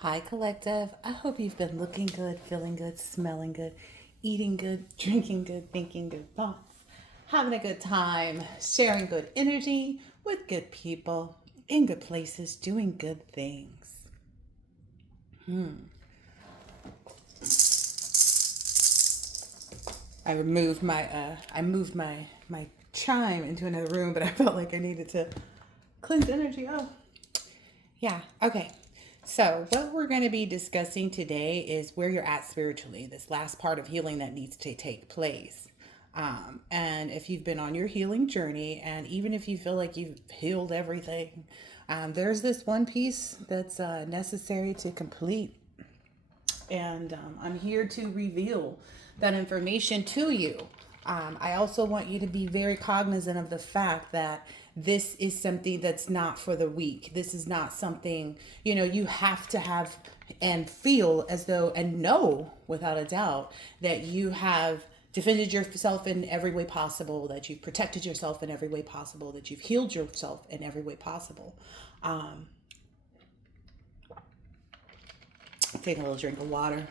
Hi, collective. I hope you've been looking good, feeling good, smelling good, eating good, drinking good, thinking good thoughts, having a good time, sharing good energy with good people, in good places, doing good things. I moved my chime into another room, but I felt like I needed to cleanse energy. Oh, yeah. Okay. So, what we're going to be discussing today is where you're at spiritually, this last part of healing that needs to take place. And if you've been on your healing journey, and even if you feel like you've healed everything, there's this one piece that's necessary to complete. And I'm here to reveal that information to you. I also want you to be very cognizant of the fact that this is something that's not for the weak. This is not something, you have to have and feel as though and know without a doubt that you have defended yourself in every way possible, that you've protected yourself in every way possible, that you've healed yourself in every way possible. Take a little drink of water.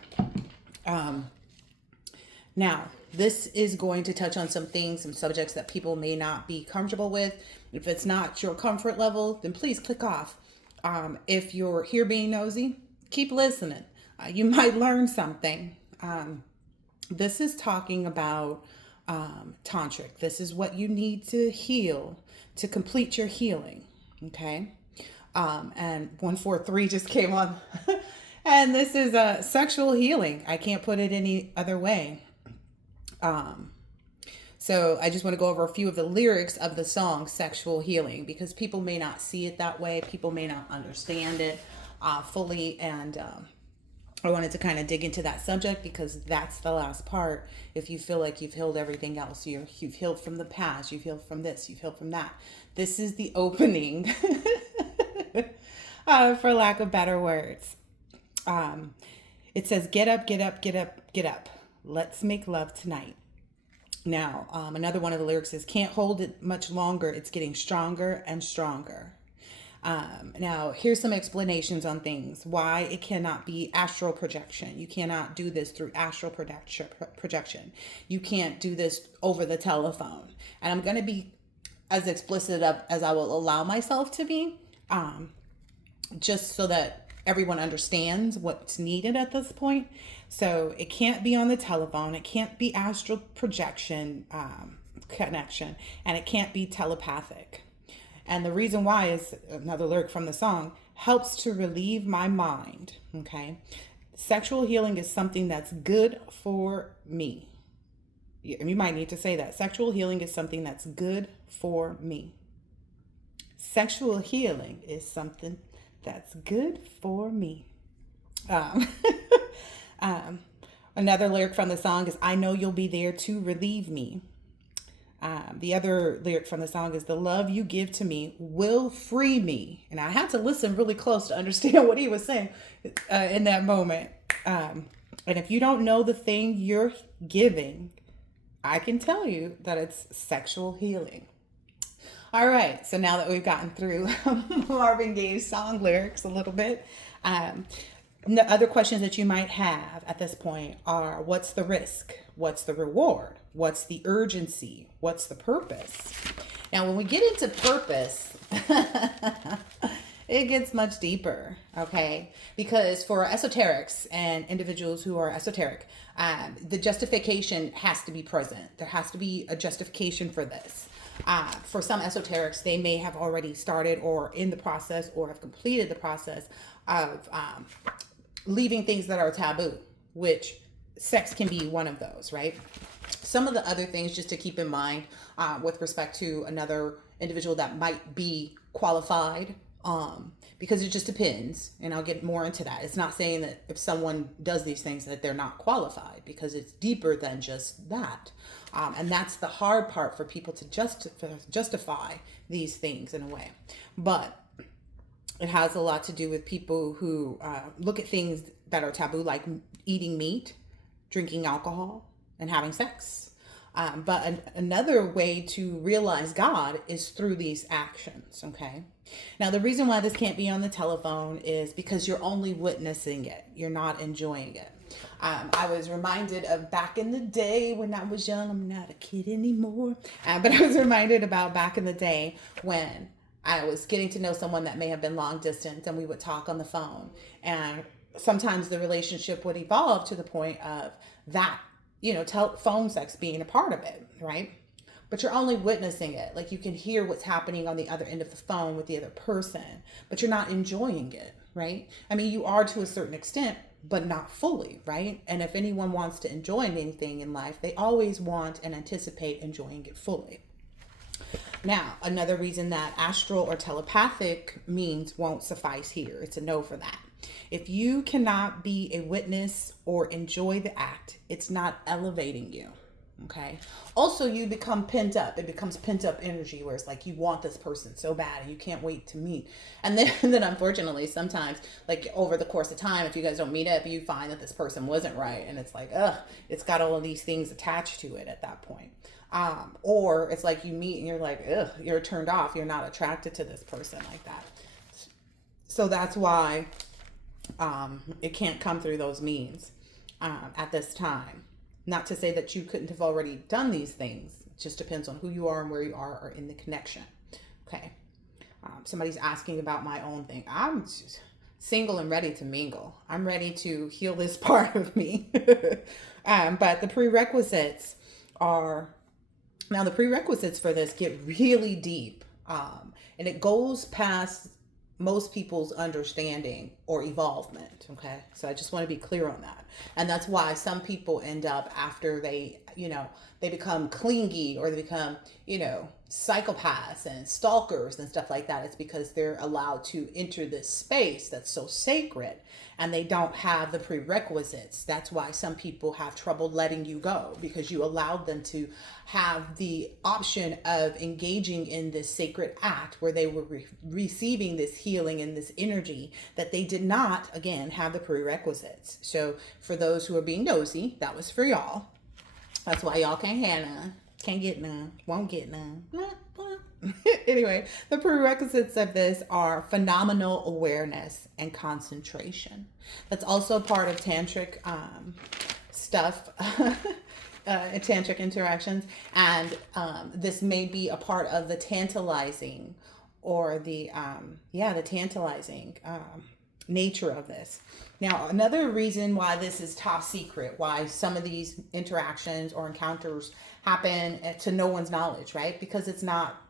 Now, this is going to touch on some things, some subjects that people may not be comfortable with. If it's not your comfort level, then please click off. If you're here being nosy, keep listening. You might learn something. This is talking about tantric. This is what you need to heal to complete your healing. Okay. And 143 just came on. And this is a sexual healing. I can't put it any other way. So I just want to go over a few of the lyrics of the song Sexual Healing because people may not see it that way. People may not understand it fully. And I wanted to kind of dig into that subject because that's the last part. If you feel like you've healed everything else, you've healed from the past, you've healed from this, you've healed from that. This is the opening, for lack of better words. It says, get up, get up, get up, get up. Let's make love tonight. Now, another one of the lyrics is, can't hold it much longer. It's getting stronger and stronger. Now, here's some explanations on things. Why it cannot be astral projection. You cannot do this through astral projection. You can't do this over the telephone. And I'm going to be as explicit as I will allow myself to be, just so that everyone understands what's needed at this point. So it can't be on the telephone. It can't be astral projection connection, and it can't be telepathic. And the reason why is another lyric from the song helps to relieve my mind. Okay. Sexual healing is something that's good for me. You might need to say that. Sexual healing is something that's good for me. Sexual healing is something that's good for me. Um, um, Another lyric from the song is, I know you'll be there to relieve me. The other lyric from the song is, the love you give to me will free me. And I had to listen really close to understand what he was saying in that moment. And if you don't know the thing you're giving, I can tell you that it's sexual healing. All right, so now that we've gotten through Marvin Gaye's song lyrics a little bit, the other questions that you might have at this point are, what's the risk? What's the reward? What's the urgency? What's the purpose? Now, when we get into purpose, it gets much deeper, okay? Because for esoterics and individuals who are esoteric, the justification has to be present. There has to be a justification for this. For some esoterics, they may have already started or in the process or have completed the process of leaving things that are taboo, which sex can be one of those, right? Some of the other things just to keep in mind with respect to another individual that might be qualified, because it just depends, and I'll get more into that. It's not saying that if someone does these things that they're not qualified, because it's deeper than just that. And that's the hard part for people to justify these things in a way. But it has a lot to do with people who look at things that are taboo, like eating meat, drinking alcohol, and having sex. But another way to realize God is through these actions, okay? Now, the reason why this can't be on the telephone is because you're only witnessing it, you're not enjoying it. I was reminded of back in the day when I was young. I'm not a kid anymore. But I was reminded about back in the day when I was getting to know someone that may have been long distance and we would talk on the phone. And sometimes the relationship would evolve to the point of that, phone sex being a part of it, right? But you're only witnessing it. Like, you can hear what's happening on the other end of the phone with the other person, but you're not enjoying it, right? I mean, you are to a certain extent, but not fully, right? And if anyone wants to enjoy anything in life, they always want and anticipate enjoying it fully. Now, another reason that astral or telepathic means won't suffice here. It's a no for that. If you cannot be a witness or enjoy the act, it's not elevating you. Okay. Also, you become pent up. It becomes pent up energy where it's like you want this person so bad and you can't wait to meet. And then unfortunately, sometimes, like over the course of time, if you guys don't meet up, you find that this person wasn't right. And it's like, it's got all of these things attached to it at that point. Or it's like you meet and you're like, you're turned off. You're not attracted to this person like that. So that's why it can't come through those means at this time. Not to say that you couldn't have already done these things. It just depends on who you are and where you are or in the connection. Okay. Somebody's asking about my own thing. I'm just single and ready to mingle. I'm ready to heal this part of me. But the prerequisites for this get really deep. And it goes past most people's understanding or evolvement. Okay. So I just want to be clear on that. And that's why some people end up after they become clingy or they become, psychopaths and stalkers and stuff like that. It's because they're allowed to enter this space that's so sacred and they don't have the prerequisites. That's why some people have trouble letting you go, because you allowed them to have the option of engaging in this sacred act where they were receiving this healing and this energy that they did not, again, have the prerequisites. So for those who are being nosy, that was for y'all. That's why y'all can't have none. Can't get none. Won't get none. Anyway, the prerequisites of this are phenomenal awareness and concentration. That's also part of tantric stuff, tantric interactions. And this may be a part of the tantalizing or the tantalizing nature of this. Now, another reason why this is top secret, why some of these interactions or encounters happen to no one's knowledge, right? Because it's not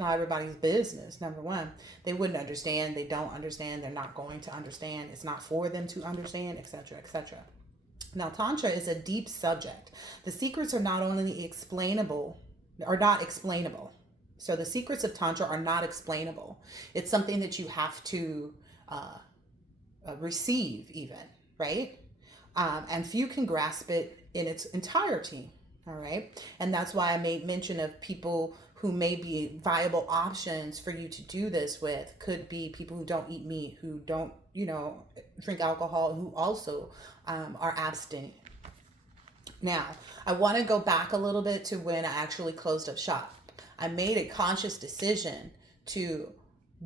everybody's business. Number one, they wouldn't understand. They don't understand. They're not going to understand. It's not for them to understand, etc., etc. Now, Tantra is a deep subject. The secrets are not only explainable. So the secrets of Tantra are not explainable. It's something that you have to receive even, right? And few can grasp it in its entirety, all right? And that's why I made mention of people who may be viable options for you to do this with. Could be people who don't eat meat, who don't, drink alcohol, who also are abstinent. Now, I want to go back a little bit to when I actually closed up shop. I made a conscious decision to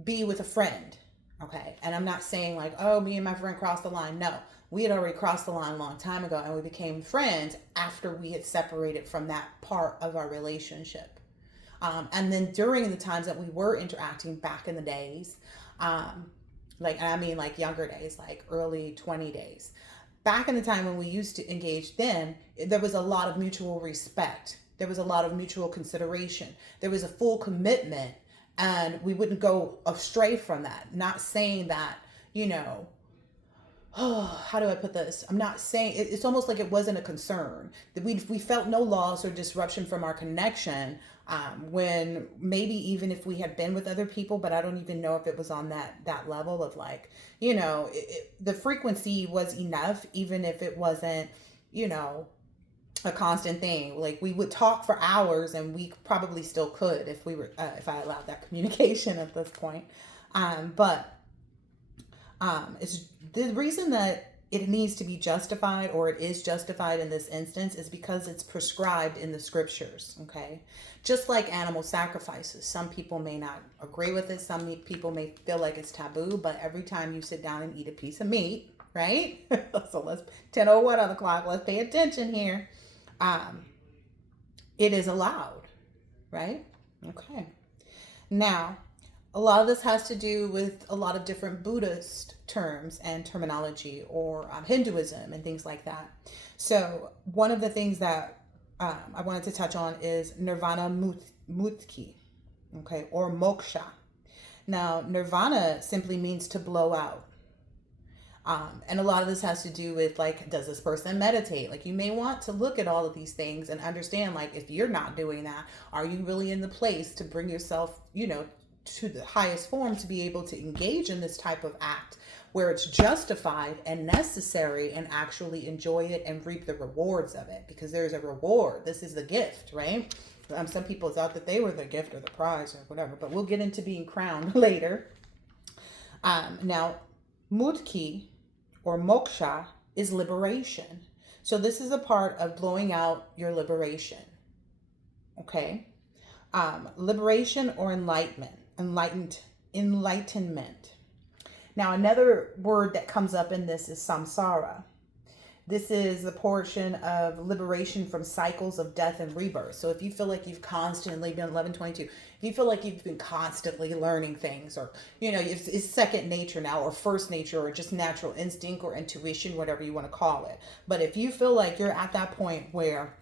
be with a friend. Okay. And I'm not saying like, oh, me and my friend crossed the line. No, we had already crossed the line a long time ago and we became friends after we had separated from that part of our relationship. And then during the times that we were interacting back in the days, like younger days, like early 20 days, back in the time when we used to engage then, there was a lot of mutual respect. There was a lot of mutual consideration. There was a full commitment. And we wouldn't go astray from that. Not saying that, how do I put this? I'm not saying, it's almost like it wasn't a concern. That we felt no loss or disruption from our connection when maybe even if we had been with other people, but I don't even know if it was on that level of like, the frequency was enough, even if it wasn't, a constant thing. Like we would talk for hours and we probably still could if we were if I allowed that communication at this point. But it's the reason that it needs to be justified, or it is justified in this instance, is because it's prescribed in the scriptures. Okay, just like animal sacrifices, some people may not agree with it, some people may feel like it's taboo, but every time you sit down and eat a piece of meat, right? So let's 10:01 on the clock, let's pay attention here. It is allowed, right? Okay. Now, a lot of this has to do with a lot of different Buddhist terms and terminology, or Hinduism and things like that. So one of the things that I wanted to touch on is Nirvana Mukti, okay, or moksha. Now, nirvana simply means to blow out. And a lot of this has to do with, like, does this person meditate? Like, you may want to look at all of these things and understand, like, if you're not doing that, are you really in the place to bring yourself, to the highest form to be able to engage in this type of act where it's justified and necessary, and actually enjoy it and reap the rewards of it? Because there's a reward. This is the gift, right? Some people thought that they were the gift or the prize or whatever, but we'll get into being crowned later. Now, mukti or moksha is liberation. So this is a part of blowing out your liberation. Okay? Liberation or enlightenment. Now, another word that comes up in this is samsara. This is the portion of liberation from cycles of death and rebirth. So if you feel like you've constantly been 1122, if you feel like you've been constantly learning things, or, it's second nature now, or first nature, or just natural instinct or intuition, whatever you want to call it. But if you feel like you're at that point where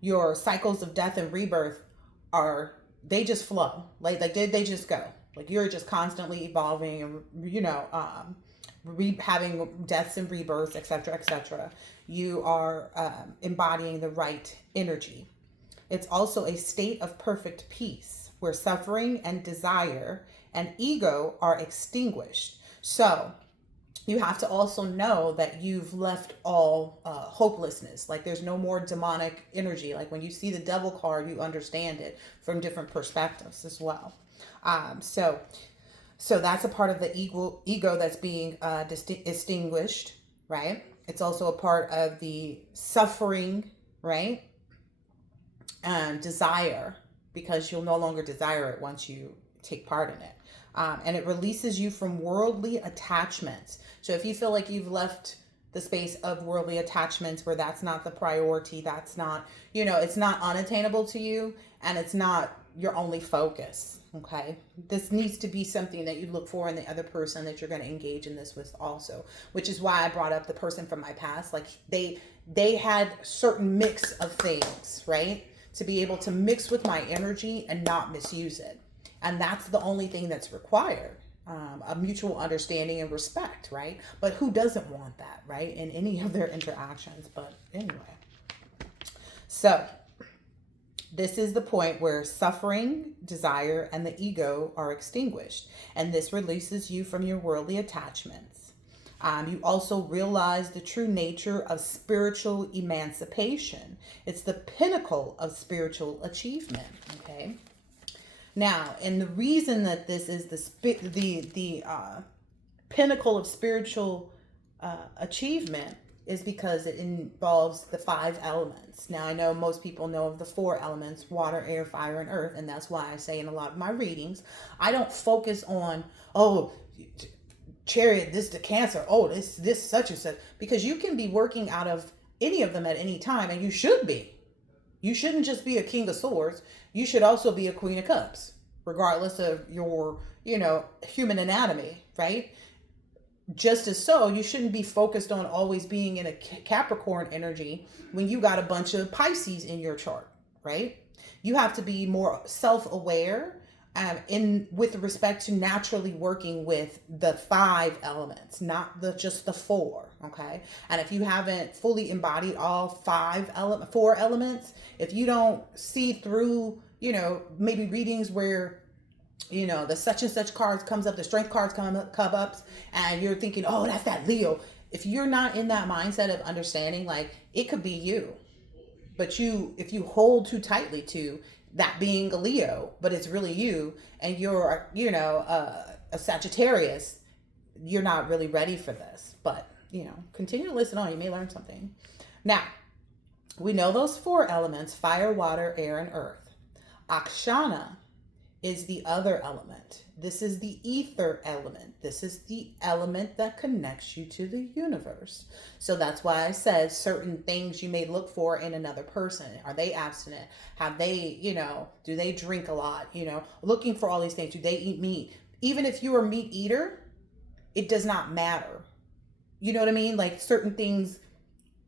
your cycles of death and rebirth they just flow, like they just go, like you're just constantly evolving and, having deaths and rebirths, etc., etc. You are embodying the right energy. It's also a state of perfect peace where suffering and desire and ego are extinguished. So you have to also know that you've left all hopelessness. Like, there's no more demonic energy. Like, when you see the devil card, you understand it from different perspectives as well. So that's a part of the ego that's being extinguished, right? It's also a part of the suffering, right? And desire, because you'll no longer desire it once you take part in it. And it releases you from worldly attachments. So if you feel like you've left the space of worldly attachments where that's not the priority, that's not, it's not unattainable to you, and it's not your only focus. Okay, this needs to be something that you look for in the other person that you're going to engage in this with also, which is why I brought up the person from my past. Like, they had certain mix of things, right, to be able to mix with my energy and not misuse it. And that's the only thing that's required, a mutual understanding and respect, right? But who doesn't want that, right, in any of their interactions? But anyway, so this is the point where suffering, desire, and the ego are extinguished. And this releases you from your worldly attachments. You also realize the true nature of spiritual emancipation. It's the pinnacle of spiritual achievement. Okay. Now, and the reason that this is the pinnacle of spiritual achievement is because it involves the 5 elements. Now, I know most people know of the 4 elements: water, air, fire, and earth. And that's why I say in a lot of my readings, I don't focus on, chariot, this to Cancer, this such and such, because you can be working out of any of them at any time, and you should be. You shouldn't just be a King of Swords. You should also be a Queen of Cups, regardless of your, human anatomy, right? Just as so, you shouldn't be focused on always being in a Capricorn energy when you got a bunch of Pisces in your chart, right? You have to be more self-aware with respect to naturally working with the 5 elements, not just the 4, okay? And if you haven't fully embodied all 4 elements, if you don't see through, maybe readings where, the such and such cards comes up, the strength cards come up, and you're thinking, oh, that's that Leo. If you're not in that mindset of understanding, like, it could be you, but if you hold too tightly to that being a Leo, but it's really you, and you're, a Sagittarius, you're not really ready for this. But continue to listen on. You may learn something. Now, we know those 4 elements: fire, water, air, and earth. Akshana is the other element. This is the ether element. This is the element that connects you to the universe. So that's why I said certain things you may look for in another person. Are they abstinent? Have they, do they drink a lot? Looking for all these things. Do they eat meat? Even if you're a meat eater, it does not matter. You know what I mean? Like, certain things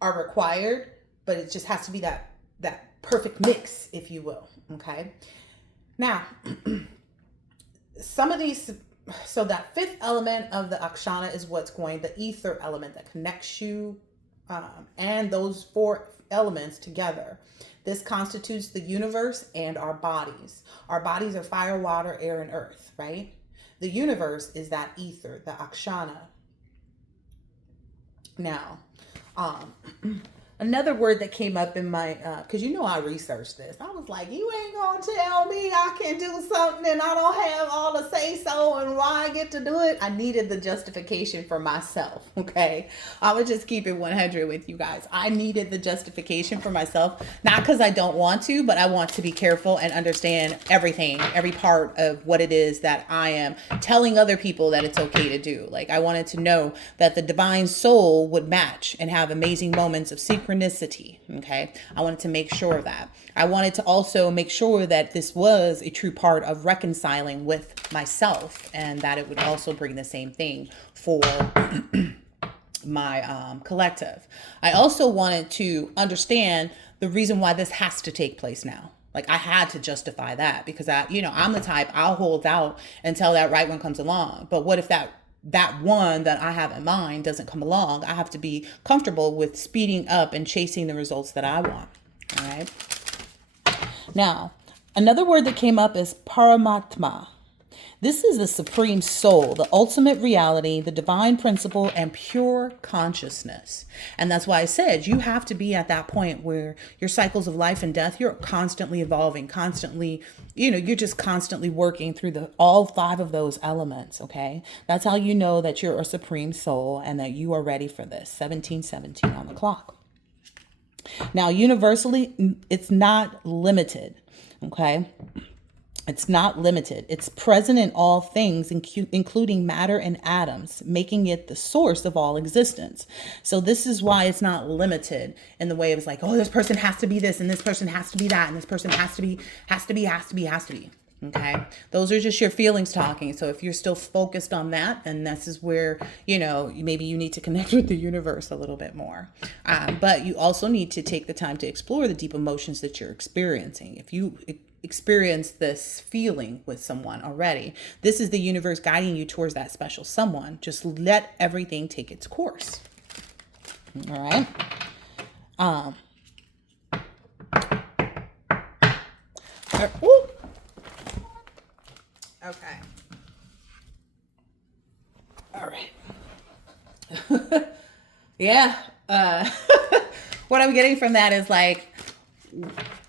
are required, but it just has to be that perfect mix, if you will. Okay. Now, some of these, so that 5th element of the Akshana is the ether element that connects you and those 4 elements together. This constitutes the universe and our bodies. Our bodies are fire, water, air, and earth, right? The universe is that ether, the Akshana. Now, another word that came up in my, because I researched this. I was like, you ain't going to tell me I can do something and I don't have all the say-so and why I get to do it. I needed the justification for myself, okay? I would just keep it 100 with you guys. I needed the justification for myself, not because I don't want to, but I want to be careful and understand everything, every part of what it is that I am telling other people that it's okay to do. Like, I wanted to know that the divine soul would match and have amazing moments of synchronicity. Okay. I wanted to make sure of that. I wanted to also make sure that this was a true part of reconciling with myself, and that it would also bring the same thing for my collective. I also wanted to understand the reason why this has to take place now. Like, I had to justify that because I'm the type, I'll hold out until that right one comes along. But what if that one that I have in mind doesn't come along? I have to be comfortable with speeding up and chasing the results that I want. All right. Now, another word that came up is Paramatma. This is the supreme soul, the ultimate reality, the divine principle, and pure consciousness. And that's why I said you have to be at that point where your cycles of life and death, you're constantly evolving, constantly, you're just constantly working through all 5 of those elements. Okay. That's how you know that you're a supreme soul and that you are ready for this. 1717 on the clock. Now, universally, it's not limited. Okay. It's not limited. It's present in all things, including matter and atoms, making it the source of all existence. So this is why it's not limited in the way of, it's like, oh, this person has to be this and this person has to be that and this person has to be. Okay. Those are just your feelings talking. So if you're still focused on that, then this is where, maybe you need to connect with the universe a little bit more. But you also need to take the time to explore the deep emotions that you're experiencing. If you experience this feeling with someone already, this is the universe guiding you towards that special someone. Just let everything take its course. All right. Okay. All right. Yeah. What I'm getting from that is, like,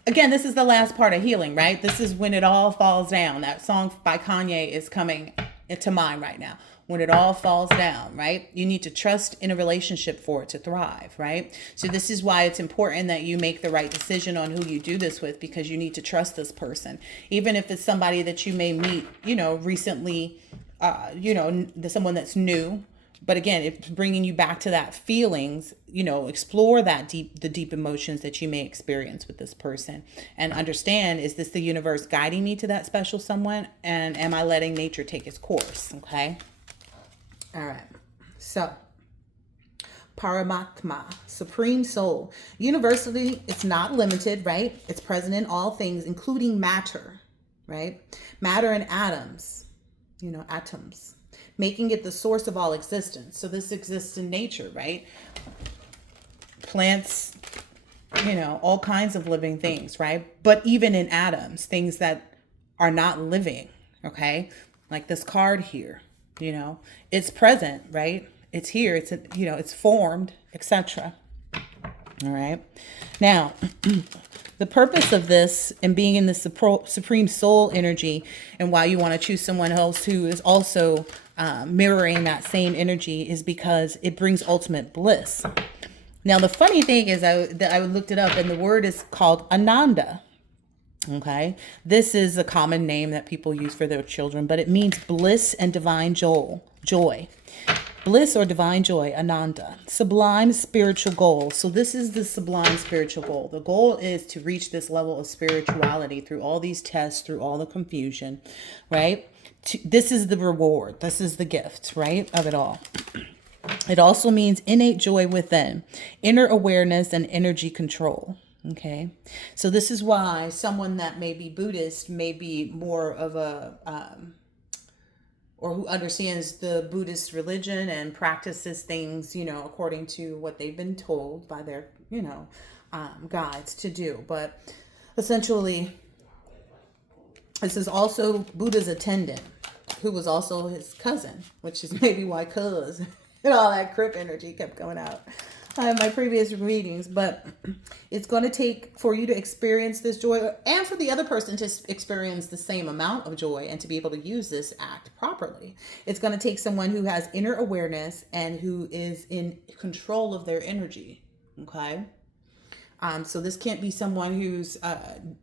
again, this is the last part of healing, right? This is when it all falls down. That song by Kanye is coming into mind right now. When it all falls down, right? You need to trust in a relationship for it to thrive, right? So this is why it's important that you make the right decision on who you do this with, because you need to trust this person. Even if it's somebody that you may meet, recently, someone that's new. But again, it's bringing you back to that feelings, explore the deep emotions that you may experience with this person and understand, is this the universe guiding me to that special someone? And am I letting nature take its course? Okay. All right. So Paramatma, supreme soul. Universally, it's not limited, right? It's present in all things, including matter, right? Matter and atoms, atoms, making it the source of all existence. So this exists in nature, right? Plants, all kinds of living things, right? But even in atoms, things that are not living, okay? Like this card here, it's present, right? It's here, it's formed, etc. All right. Now, the purpose of this and being in the supreme soul energy, and why you want to choose someone else who is also mirroring that same energy is because it brings ultimate bliss. Now, the funny thing is I looked it up, and the word is called Ananda. Okay. This is a common name that people use for their children, but it means bliss and divine joy. Bliss or divine joy, Ananda. Sublime spiritual goal. So this is the sublime spiritual goal. The goal is to reach this level of spirituality through all these tests, through all the confusion, right? This is the reward. This is the gift, right, of it all. It also means innate joy within, inner awareness, and energy control. Okay, so this is why someone that may be Buddhist may be more of a, or who understands the Buddhist religion and practices things, according to what they've been told by their, guides to do. But essentially, this is also Buddha's attendant, who was also his cousin, which is maybe why cuz and all that Crip energy kept coming out in my previous readings. But it's going to take for you to experience this joy, and for the other person to experience the same amount of joy and to be able to use this act properly. It's going to take someone who has inner awareness and who is in control of their energy. Okay. So this can't be someone who's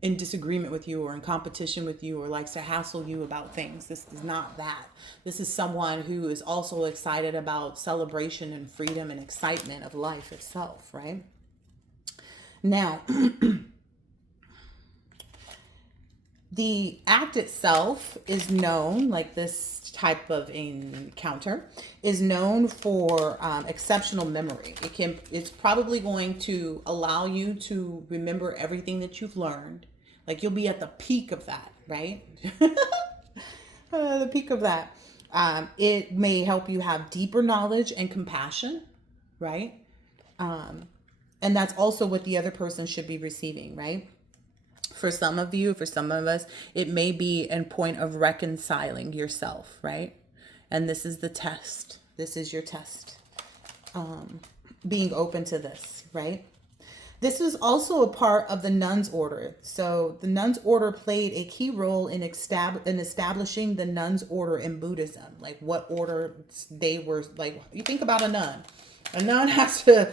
in disagreement with you or in competition with you or likes to hassle you about things. This is not that. This is someone who is also excited about celebration and freedom and excitement of life itself, right? Now, the act itself is known, like this type of encounter is known for exceptional memory. It's probably going to allow you to remember everything that you've learned. Like you'll be at the peak of that, right? The peak of that. It may help you have deeper knowledge and compassion, right? And that's also what the other person should be receiving, right? For some of you, for some of us, it may be a point of reconciling yourself, right? And this is the test. This is your test. Being open to this, right? This is also a part of the nuns order. So the nuns order played a key role in establishing the nuns order in Buddhism. Like what order they were, like you think about a nun. A nun has to,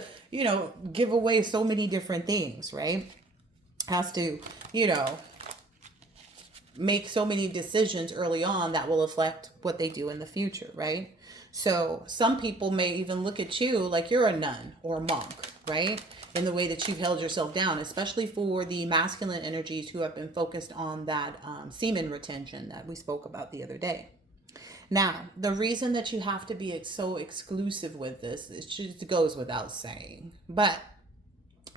give away so many different things, right? Has to, make so many decisions early on that will affect what they do in the future, right? So some people may even look at you like you're a nun or a monk, right? In the way that you've held yourself down, especially for the masculine energies who have been focused on that semen retention that we spoke about the other day. Now, the reason that you have to be so exclusive with this, it just goes without saying, but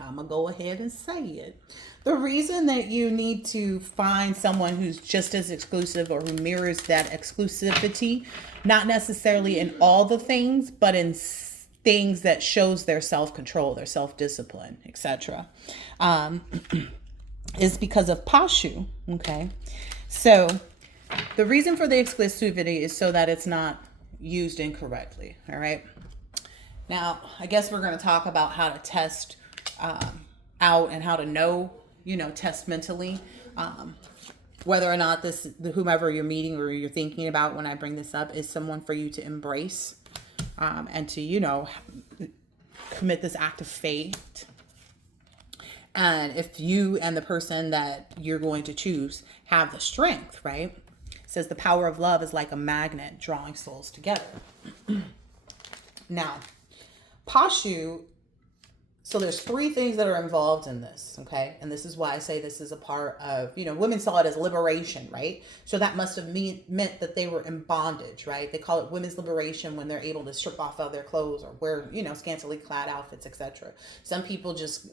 I'm going to go ahead and say it. The reason that you need to find someone who's just as exclusive or who mirrors that exclusivity, not necessarily in all the things, but in things that shows their self-control, their self-discipline, etc., is because of Pashu. Okay. So the reason for the exclusivity is so that it's not used incorrectly. All right. Now, I guess we're going to talk about how to test out and how to know, test mentally, whether or not whomever you're meeting or you're thinking about when I bring this up is someone for you to embrace, and to, commit this act of faith. And if you and the person that you're going to choose have the strength, right? It says the power of love is like a magnet drawing souls together. Now, Pashu. So there's three things that are involved in this, okay? And this is why I say this is a part of, women saw it as liberation, right? So that must have meant that they were in bondage, right? They call it women's liberation when they're able to strip off of their clothes or wear, scantily clad outfits, etc. Some people just,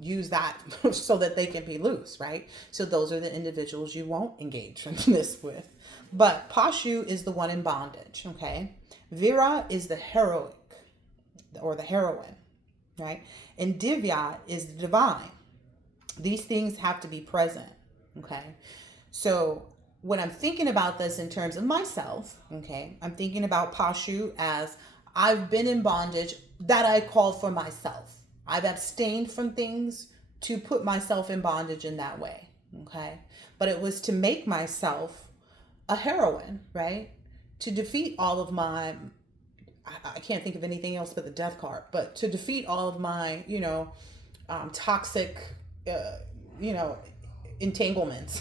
use that so that they can be loose, right? So those are the individuals you won't engage in this with. But Pashu is the one in bondage, okay? Vira is the heroic or the heroine, right? And Divya is the divine. These things have to be present, okay? So when I'm thinking about this in terms of myself, okay, I'm thinking about Pashu as I've been in bondage that I call for myself. I've abstained from things to put myself in bondage in that way, okay? But it was to make myself a heroine, right? to defeat all of my, I can't think of anything else but the death card, but to defeat all of my, toxic, uh, you know, entanglements,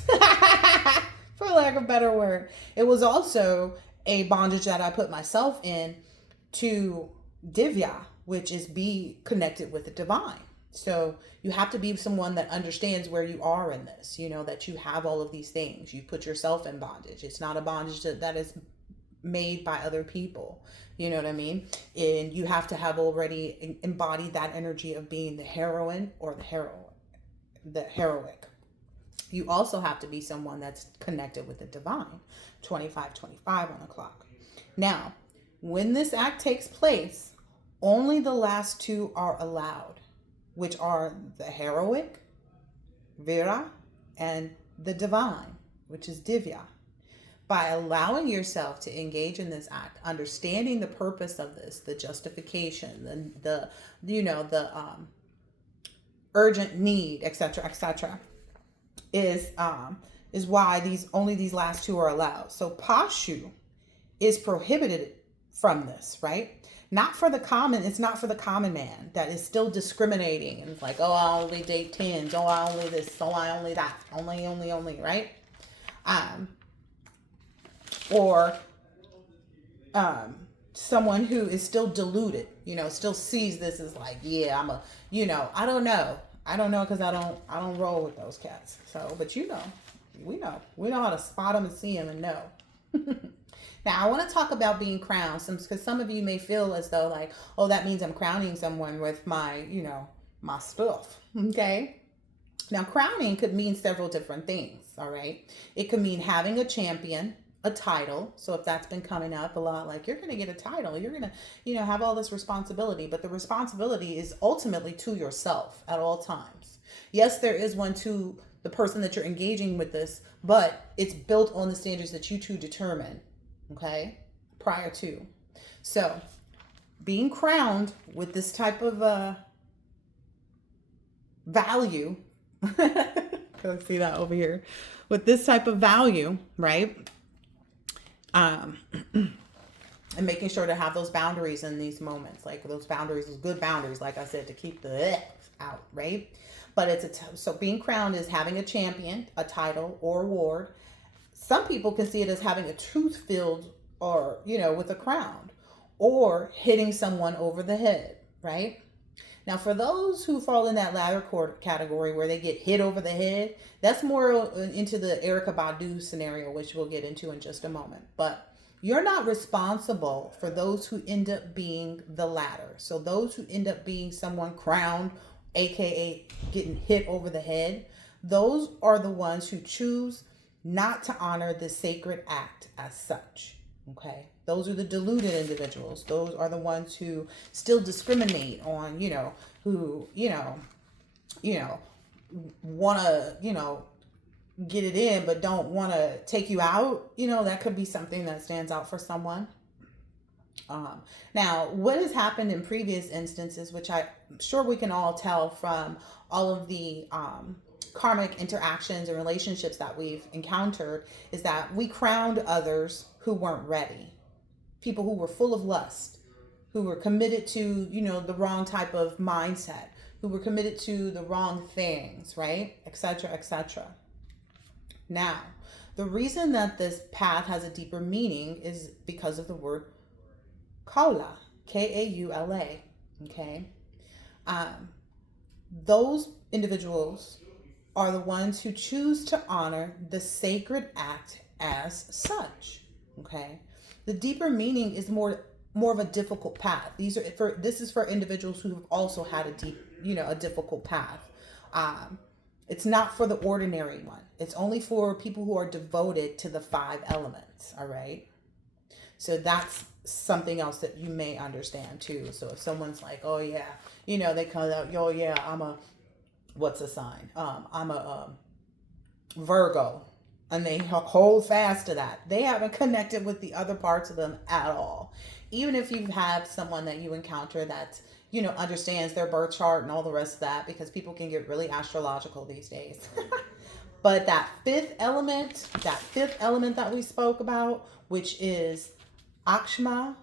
for lack of a better word. It was also a bondage that I put myself in to Divya, which is be connected with the divine. So you have to be someone that understands where you are in this, that you have all of these things. You put yourself in bondage. It's not a bondage that is made by other people. You know what I mean? And you have to have already embodied that energy of being the heroine or the heroic. You also have to be someone that's connected with the divine. 2525 on the clock. Now, when this act takes place, only the last two are allowed, which are the heroic, Vera, and the divine, which is Divya. By allowing yourself to engage in this act, understanding the purpose of this, the justification, the urgent need, etc., is why these last two are allowed. So Pashu is prohibited from this, right? It's not for the common man that is still discriminating and it's like, oh, I only date tens, oh, I only this, oh, I only that, only, right? Or someone who is still deluded, still sees this as like, yeah, I don't know because I don't roll with those cats. So, but we know how to spot them and see them and know. Now, I want to talk about being crowned, because some of you may feel as though like, oh, that means I'm crowning someone with my, my stuff. Okay. Now, crowning could mean several different things. All right. It could mean having a champion, a title. So if that's been coming up a lot, like you're going to get a title, you're going to, have all this responsibility, but the responsibility is ultimately to yourself at all times. Yes, there is one to the person that you're engaging with this, but it's built on the standards that you two determine. Okay, prior to. So being crowned with this type of value, let's see that over here, with this type of value, right? And making sure to have those boundaries in these moments, like those boundaries, those good boundaries, like I said, to keep the out, right? But so being crowned is having a champion, a title or award. Some people can see it as having a truth filled or, with a crown or hitting someone over the head, right? Now, for those who fall in that latter category where they get hit over the head, that's more into the Erykah Badu scenario, which we'll get into in just a moment. But you're not responsible for those who end up being the latter. So those who end up being someone crowned, aka getting hit over the head, those are the ones who choose not to honor the sacred act as such. Okay, those are the deluded individuals. Those are the ones who still discriminate on, who, want to, get it in, but don't want to take you out. That could be something that stands out for someone. Now, what has happened in previous instances, which I'm sure we can all tell from all of the, karmic interactions and relationships that we've encountered, is that we crowned others who weren't ready. People who were full of lust, who were committed to, the wrong type of mindset, who were committed to the wrong things, right? Etc., etc. Now, the reason that this path has a deeper meaning is because of the word Kaula, Kaula, okay? Those individuals are the ones who choose to honor the sacred act as such. Okay, the deeper meaning is more of a difficult path. This is for individuals who have also had a difficult path. It's not for the ordinary one. It's only for people who are devoted to the 5 elements. All right. So that's something else that you may understand too. So if someone's like, oh yeah, they come out, oh yeah, what's a sign? I'm a Virgo, and they hold fast to that. They haven't connected with the other parts of them at all. Even if you've had someone that you encounter that, understands their birth chart and all the rest of that, because people can get really astrological these days. But that fifth element that we spoke about, which is Akshma,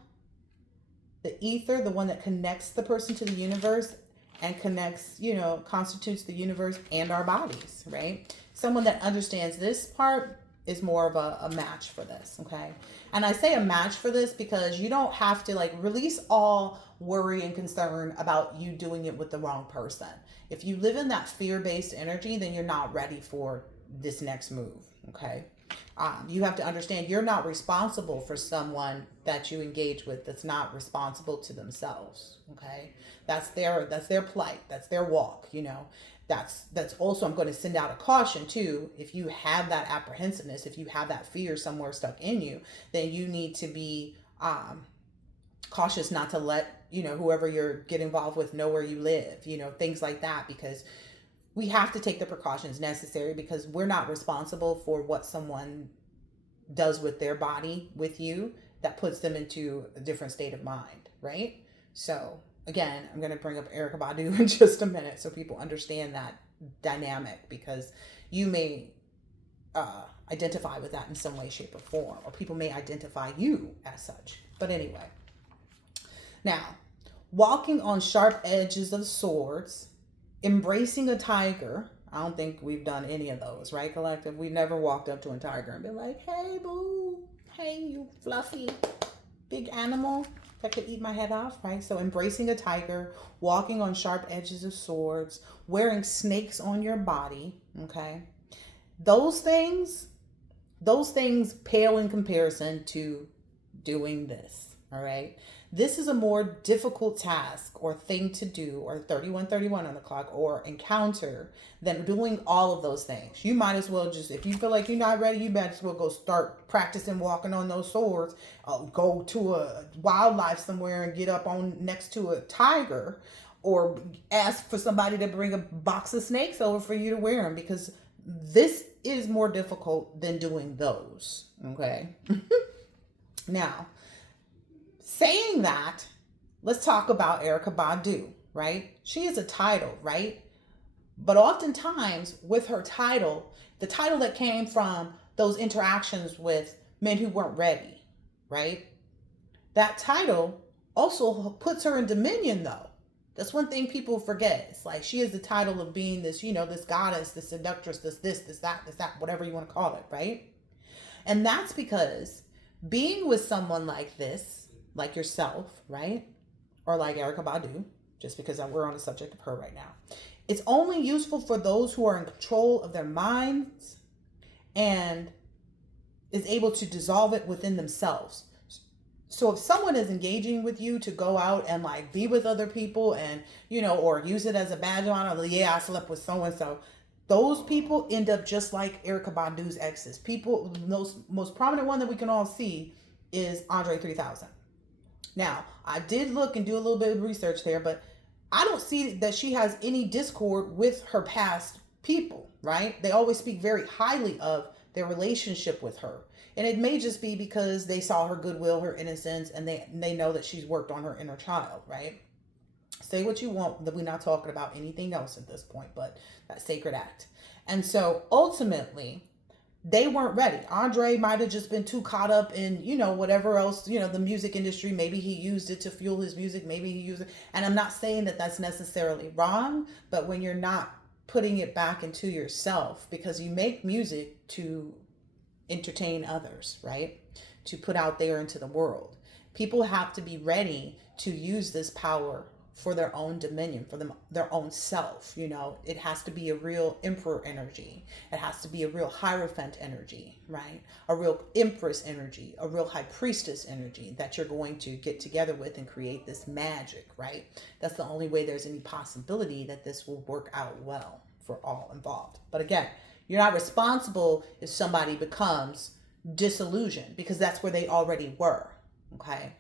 the ether, the one that connects the person to the universe and connects, constitutes the universe and our bodies, right? Someone that understands this part is more of a match for this, okay? And I say a match for this because you don't have to like release all worry and concern about you doing it with the wrong person. If you live in that fear-based energy, then you're not ready for this next move, okay? You have to understand you're not responsible for someone that you engage with that's not responsible to themselves, okay? That's their plight, that's their walk, that's also, I'm going to send out a caution too. If you have that apprehensiveness, if you have that fear somewhere stuck in you, then you need to be cautious not to let whoever you're get involved with know where you live, things like that, because we have to take the precautions necessary, because we're not responsible for what someone does with their body with you that puts them into a different state of mind, right? So again, I'm going to bring up Erykah Badu in just a minute so people understand that dynamic, because you may identify with that in some way, shape, or form, or people may identify you as such. But anyway, now, walking on sharp edges of swords, embracing a tiger. I don't think we've done any of those, right, collective? We never walked up to a tiger and been like, hey, boo, hey, you fluffy big animal that could eat my head off, right? So embracing a tiger, walking on sharp edges of swords, wearing snakes on your body, okay? Those things pale in comparison to doing this, all right? This is a more difficult task or thing to do, or 3131 on the clock, or encounter, than doing all of those things. You might as well just, if you feel like you're not ready, you might as well go start practicing walking on those swords. Go to a wildlife somewhere and get up on next to a tiger, or ask for somebody to bring a box of snakes over for you to wear them, because this is more difficult than doing those, okay? Now, saying that, let's talk about Erykah Badu, right? She is a title, right? But oftentimes with her title, the title that came from those interactions with men who weren't ready, right? That title also puts her in dominion, though. That's one thing people forget. It's like she is the title of being this, this goddess, this seductress, this, that, whatever you want to call it, right? And that's because being with someone like this, like yourself, right? Or like Erykah Badu, just because we're on the subject of her right now. It's only useful for those who are in control of their minds and is able to dissolve it within themselves. So if someone is engaging with you to go out and like be with other people and, or use it as a badge of honor, yeah, I slept with so-and-so, those people end up just like Erykah Badu's exes. People, most prominent one that we can all see is Andre 3000. Now, I did look and do a little bit of research there, but I don't see that she has any discord with her past people, right? They always speak very highly of their relationship with her. And it may just be because they saw her goodwill, her innocence, and they know that she's worked on her inner child, right? Say what you want, that we're not talking about anything else at this point, but that sacred act. And so ultimately, they weren't ready. Andre might have just been too caught up in, whatever else, the music industry. Maybe he used it to fuel his music. Maybe he used it. And I'm not saying that that's necessarily wrong, but when you're not putting it back into yourself, because you make music to entertain others, right? To put out there into the world. People have to be ready to use this power for their own dominion, for their own self. It has to be a real emperor energy. It has to be a real hierophant energy, right? A real empress energy, a real high priestess energy that you're going to get together with and create this magic, right? That's the only way there's any possibility that this will work out well for all involved. But again, you're not responsible if somebody becomes disillusioned, because that's where they already were, okay?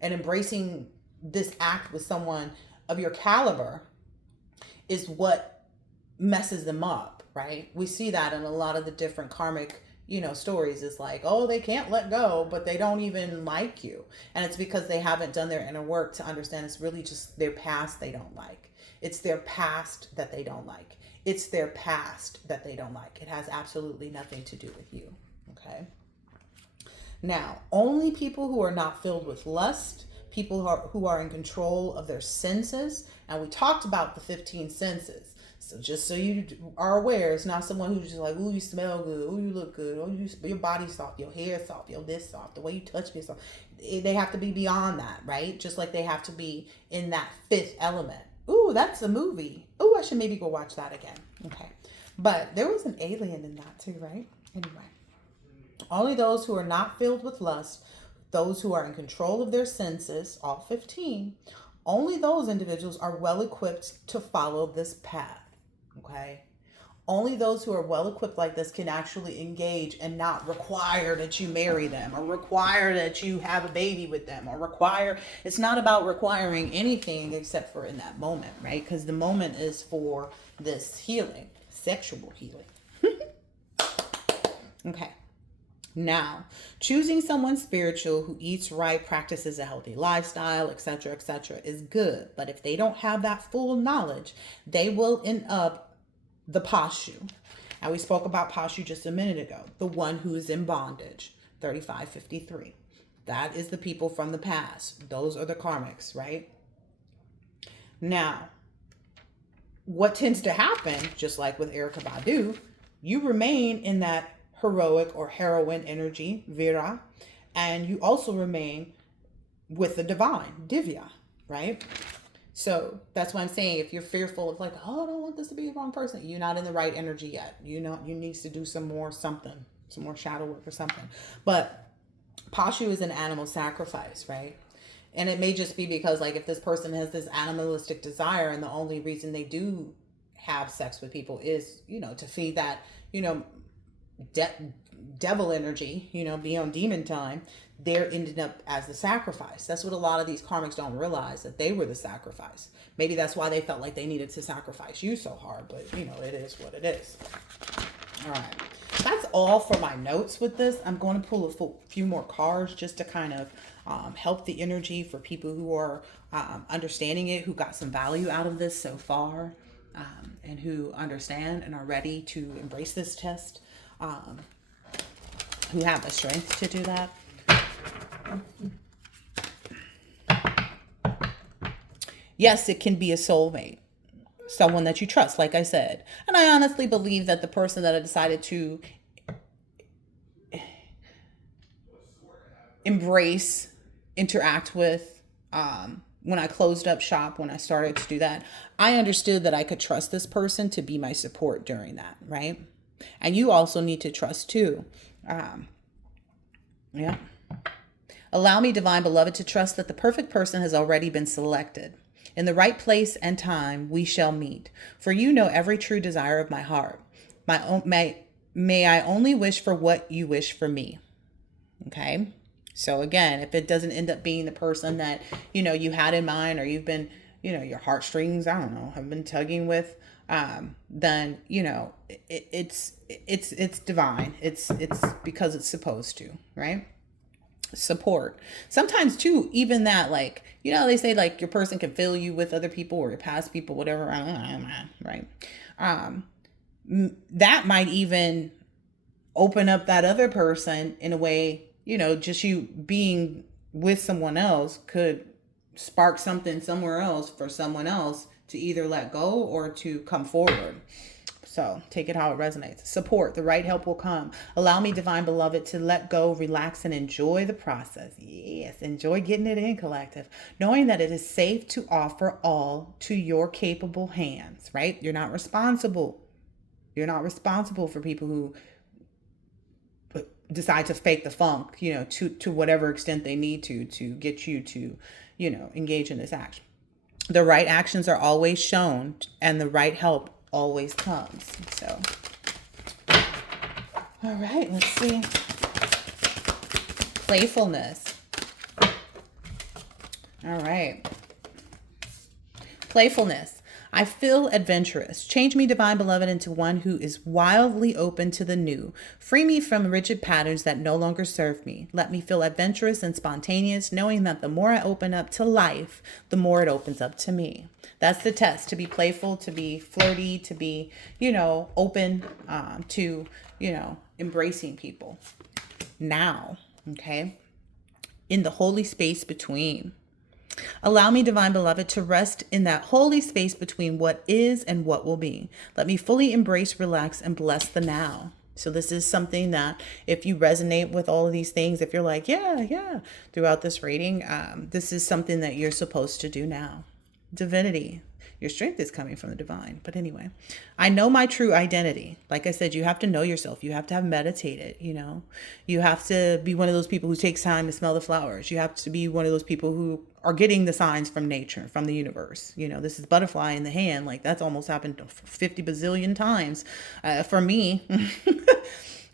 And embracing this act with someone of your caliber is what messes them up, right? We see that in a lot of the different karmic, stories. It's like, oh, they can't let go, but they don't even like you. And it's because they haven't done their inner work to understand it's really just their past they don't like. It's their past that they don't like. It's their past that they don't like. It has absolutely nothing to do with you, okay? Now, only people who are not filled with lust, people who are in control of their senses, and we talked about the 15 senses. So just so you are aware, it's not someone who's just like, ooh, you smell good, ooh, you look good, oh, your body's soft, your hair is soft, your this soft, the way you touch me is soft. They have to be beyond that, right? Just like they have to be in that fifth element. Ooh, that's a movie. Ooh, I should maybe go watch that again. Okay. But there was an alien in that too, right? Anyway. Only those who are not filled with lust, those who are in control of their senses, all 15, only those individuals are well equipped to follow this path. Okay? Only those who are well equipped like this can actually engage and not require that you marry them or require that you have a baby with them or require. It's not about requiring anything except for in that moment, right? Because the moment is for this healing, sexual healing. Okay. Now, choosing someone spiritual who eats right, practices a healthy lifestyle, etc., is good. But if they don't have that full knowledge, they will end up the Pashu. And we spoke about Pashu just a minute ago, the one who is in bondage, 3553. That is the people from the past. Those are the karmics, right? Now, what tends to happen, just like with Erykah Badu, you remain in that heroic or heroine energy, Vira, and you also remain with the divine, Divya, right? So that's why I'm saying if you're fearful of like, oh, I don't want this to be the wrong person, you're not in the right energy yet. You know, you need to do some more shadow work or something. But Pashu is an animal sacrifice, right? And it may just be because like if this person has this animalistic desire and the only reason they do have sex with people is, to feed that, devil energy, be on demon time, they're ended up as the sacrifice. That's what a lot of these karmics don't realize, that they were the sacrifice. Maybe that's why they felt like they needed to sacrifice you so hard, but it is what it is. All right. That's all for my notes with this. I'm going to pull a few more cards just to kind of help the energy for people who are understanding it, who got some value out of this so far, and who understand and are ready to embrace this test. Who have the strength to do that. Yes, it can be a soulmate, someone that you trust, like I said. And I honestly believe that the person that I decided to embrace, interact with, when I closed up shop, when I started to do that, I understood that I could trust this person to be my support during that, right? And you also need to trust too. Yeah. Allow me, divine beloved, to trust that the perfect person has already been selected. In the right place and time, we shall meet. For you know every true desire of my heart. May I only wish for what you wish for me. Okay. So again, if it doesn't end up being the person that, you had in mind, or you've been, your heartstrings, I don't know, have been tugging with, then it's divine. It's because it's supposed to, right? Support. Sometimes too, even that, like, they say like your person can fill you with other people or your past people, whatever. I don't know, right? That might even open up that other person in a way. Just you being with someone else could spark something somewhere else for someone else to either let go or to come forward. So take it how it resonates. Support. The right help will come. Allow me, divine beloved, to let go, relax, and enjoy the process. Yes, enjoy getting it in, collective. Knowing that it is safe to offer all to your capable hands, right? You're not responsible. You're not responsible for people who decide to fake the funk, to whatever extent they need to get you to, engage in this action. The right actions are always shown and the right help always comes. So, all right, let's see. Playfulness. All right. Playfulness. I feel adventurous. Change me, divine beloved, into one who is wildly open to the new. Free me from rigid patterns that no longer serve me. Let me feel adventurous and spontaneous, knowing that the more I open up to life, the more it opens up to me. That's the test, to be playful, to be flirty, to be, open to, embracing people. Now, Okay. In the holy space between. Allow me, divine beloved, to rest in that holy space between what is and what will be. Let me fully embrace, relax, and bless the now. So this is something that if you resonate with all of these things, if you're like, yeah, throughout this reading, this is something that you're supposed to do now. Divinity. Your strength is coming from the divine. But anyway, I know my true identity. Like I said, you have to know yourself. You have to have meditated, You have to be one of those people who takes time to smell the flowers. You have to be one of those people who are getting the signs from nature, from the universe. This is butterfly in the hand. Like that's almost happened 50 bazillion times for me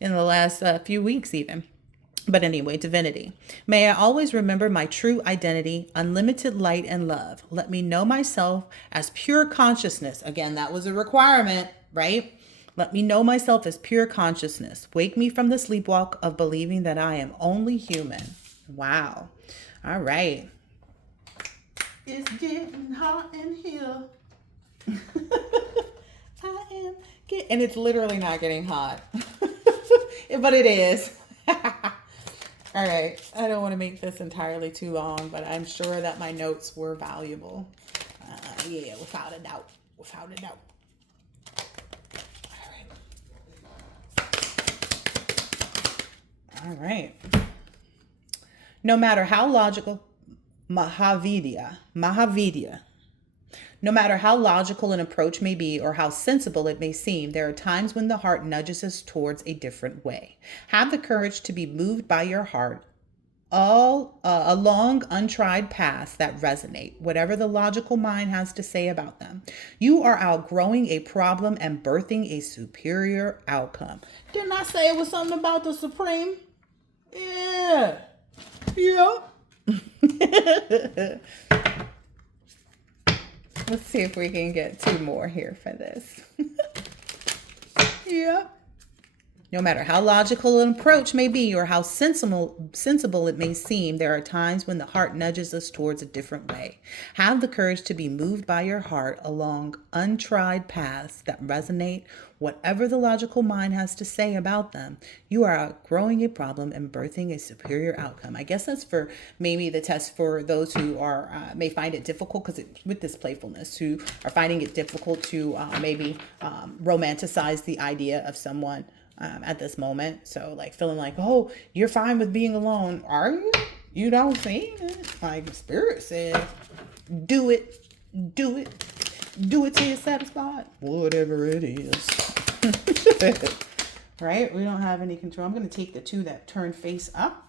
in the last few weeks even. But anyway, divinity. May I always remember my true identity, unlimited light and love. Let me know myself as pure consciousness. Again, that was a requirement, right? Let me know myself as pure consciousness. Wake me from the sleepwalk of believing that I am only human. Wow. All right. It's getting hot in here. And it's literally not getting hot. But it is. All right, I don't want to make this entirely too long, but I'm sure that my notes were valuable. Yeah, without a doubt. All right. No matter how logical, Mahavidya. No matter how logical an approach may be or how sensible it may seem, there are times when the heart nudges us towards a different way. Have the courage to be moved by your heart along untried paths that resonate, whatever the logical mind has to say about them. You are outgrowing a problem and birthing a superior outcome. Didn't I say it was something about the Supreme? Yeah. Let's see if we can get 2 more here for this. Yep. No matter how logical an approach may be or how sensible it may seem, there are times when the heart nudges us towards a different way. Have the courage to be moved by your heart along untried paths that resonate, whatever the logical mind has to say about them. You are outgrowing a problem and birthing a superior outcome. I guess that's for maybe the test for those who are may find it difficult because with this playfulness, who are finding it difficult to maybe romanticize the idea of someone at this moment. So like feeling like, oh, you're fine with being alone. Are you? You don't think? Like Spirit said, do it till you're satisfied. Whatever it is. Right? We don't have any control. I'm going to take the 2 that turn face up.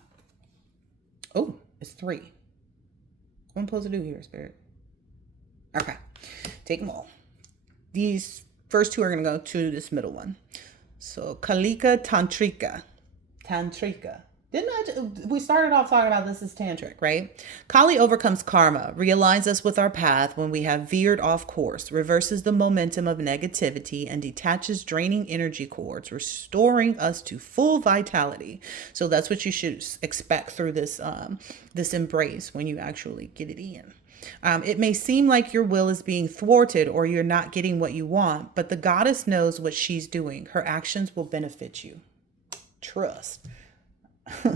Oh, it's 3. What am I supposed to do here, Spirit? Okay. Take them all. These first 2 are going to go to this middle one. So Kalika Tantrika. We started off talking about this as tantric, right? Kali overcomes karma, realigns us with our path when we have veered off course, reverses the momentum of negativity, and detaches draining energy cords, restoring us to full vitality. So that's what you should expect through this embrace when you actually get it in. It may seem like your will is being thwarted or you're not getting what you want, but the goddess knows what she's doing. Her actions will benefit you. Trust. Oh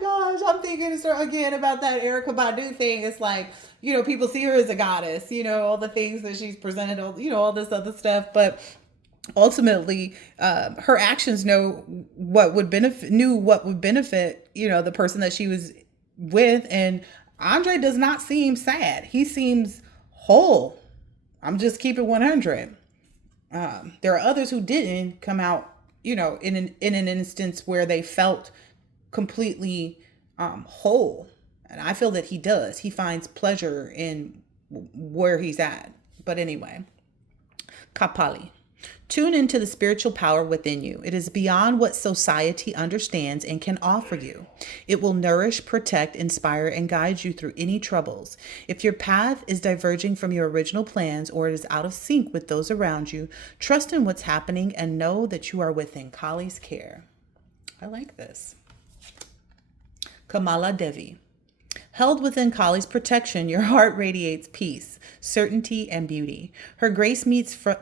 gosh, I'm thinking again about that Erykah Badu thing. It's like, people see her as a goddess, all the things that she's presented, all this other stuff, but ultimately, her actions knew what would benefit, the person that she was with. And Andre does not seem sad. He seems whole. I'm just keeping 100. There are others who didn't come out, in an instance where they felt completely whole. And I feel that he does. He finds pleasure in where he's at. But anyway, Kapali. Tune into the spiritual power within you. It is beyond what society understands and can offer you. It will nourish, protect, inspire, and guide you through any troubles. If your path is diverging from your original plans or it is out of sync with those around you, trust in what's happening and know that you are within Kali's care. I like this. Kamala Devi. Held within Kali's protection, your heart radiates peace, certainty, and beauty. Her grace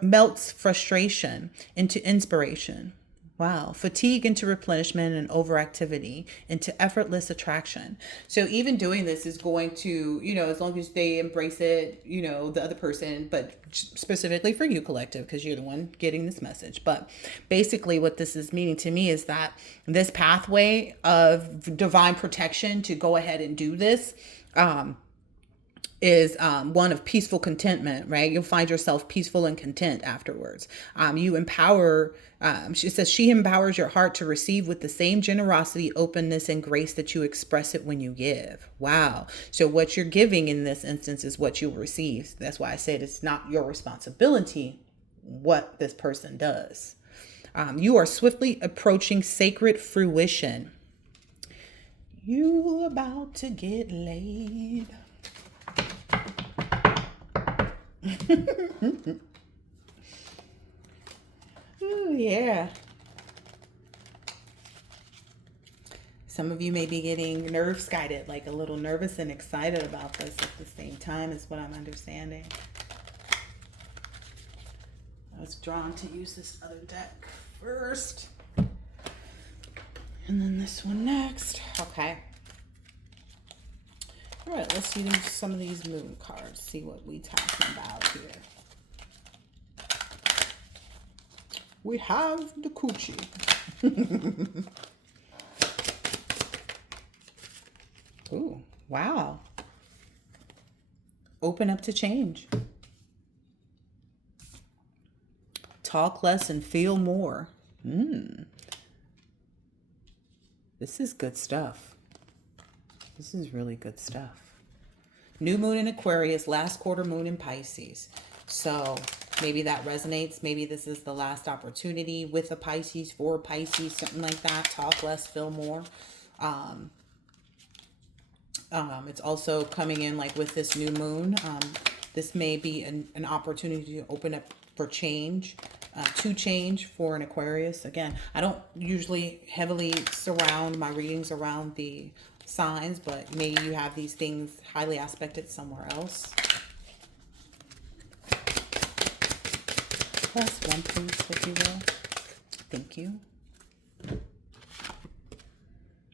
melts frustration into inspiration. Wow. Fatigue into replenishment and overactivity into effortless attraction. So even doing this is going to, as long as they embrace it, the other person, but specifically for you, collective, because you're the one getting this message. But basically, what this is meaning to me is that this pathway of divine protection to go ahead and do this, is one of peaceful contentment, right? You'll find yourself peaceful and content afterwards. You empower, she says, she empowers your heart to receive with the same generosity, openness, and grace that you express it when you give. Wow. So what you're giving in this instance is what you'll receive. That's why I said it's not your responsibility what this person does. You are swiftly approaching sacred fruition. You about to get laid. Oh, yeah. Some of you may be getting nerve guided, like a little nervous and excited about this at the same time, is what I'm understanding. I was drawn to use this other deck first, and then this one next. Okay. All right, let's use some of these moon cards, see what we talking about here. We have the coochie. Ooh, wow. Open up to change. Talk less and feel more. This is good stuff. This is really good stuff. New moon in Aquarius, last quarter moon in Pisces. So maybe that resonates. Maybe this is the last opportunity with a Pisces, for Pisces, something like that. Talk less, feel more. It's also coming in like with this new moon. This may be an opportunity to open up for change, to change for an Aquarius. Again, I don't usually heavily surround my readings around the signs, but maybe you have these things highly aspected somewhere else. Plus one, please, if you will. Thank you.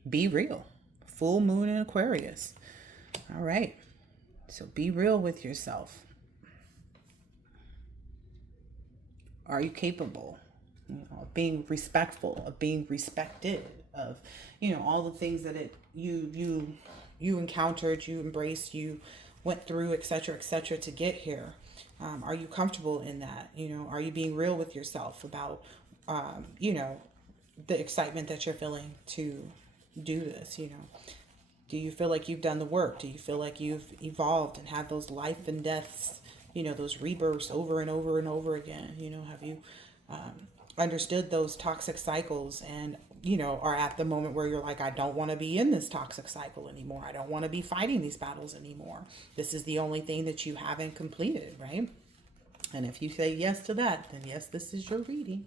Be real. Full moon in Aquarius. All right. So be real with yourself. Are you capable of being respectful, of being respected, of, all the things that you encountered, you embraced, you went through, etc., to get here? Are you comfortable in that? Are you being real with yourself about, the excitement that you're feeling to do this? Do you feel like you've done the work? Do you feel like you've evolved and had those life and deaths, those rebirths over and over and over again? Have you understood those toxic cycles and, are at the moment where you're like, I don't want to be in this toxic cycle anymore. I don't want to be fighting these battles anymore. This is the only thing that you haven't completed, right? And if you say yes to that, then yes, this is your reading.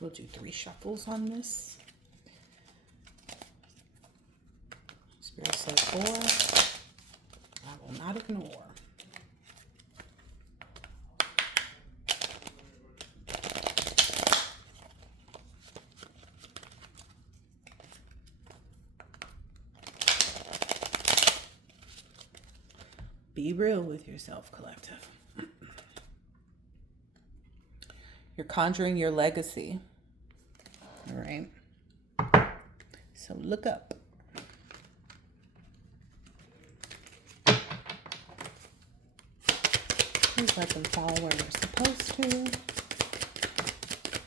We'll do 3 shuffles on this. Spirit says 4. I will not ignore. Be real with yourself, collective. You're conjuring your legacy. All right. So look up. Please let them fall where they're supposed to.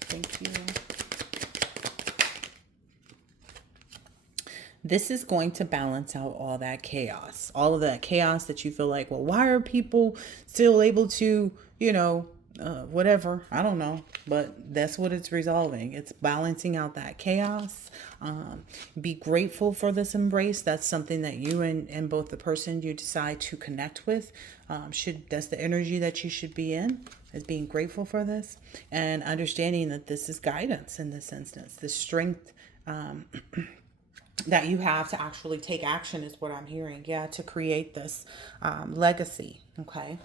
Thank you. This is going to balance out all that chaos. All of that chaos that you feel like, well, why are people still able to, whatever, I don't know, but that's what it's resolving. It's balancing out that chaos. Be grateful for this embrace. That's something that you and both the person you decide to connect with that's the energy that you should be in, is being grateful for this and understanding that this is guidance in this instance. The strength that you have to actually take action is what I'm hearing. Yeah, to create this legacy. Okay.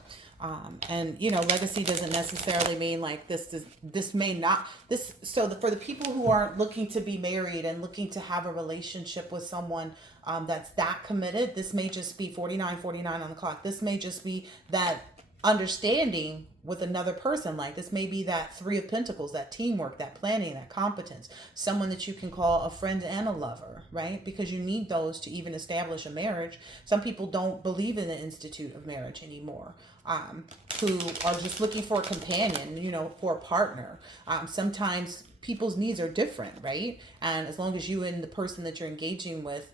And legacy doesn't necessarily mean like this may not this. So for the people who aren't looking to be married and looking to have a relationship with someone that's that committed, this may just be 49 on the clock. This may just be that understanding with another person. Like this may be that three of pentacles, that teamwork, that planning, that competence, someone that you can call a friend and a lover, right? Because you need those to even establish a marriage. Some people don't believe in the institute of marriage anymore, who are just looking for a companion, for a partner. Sometimes people's needs are different, right? And as long as you and the person that you're engaging with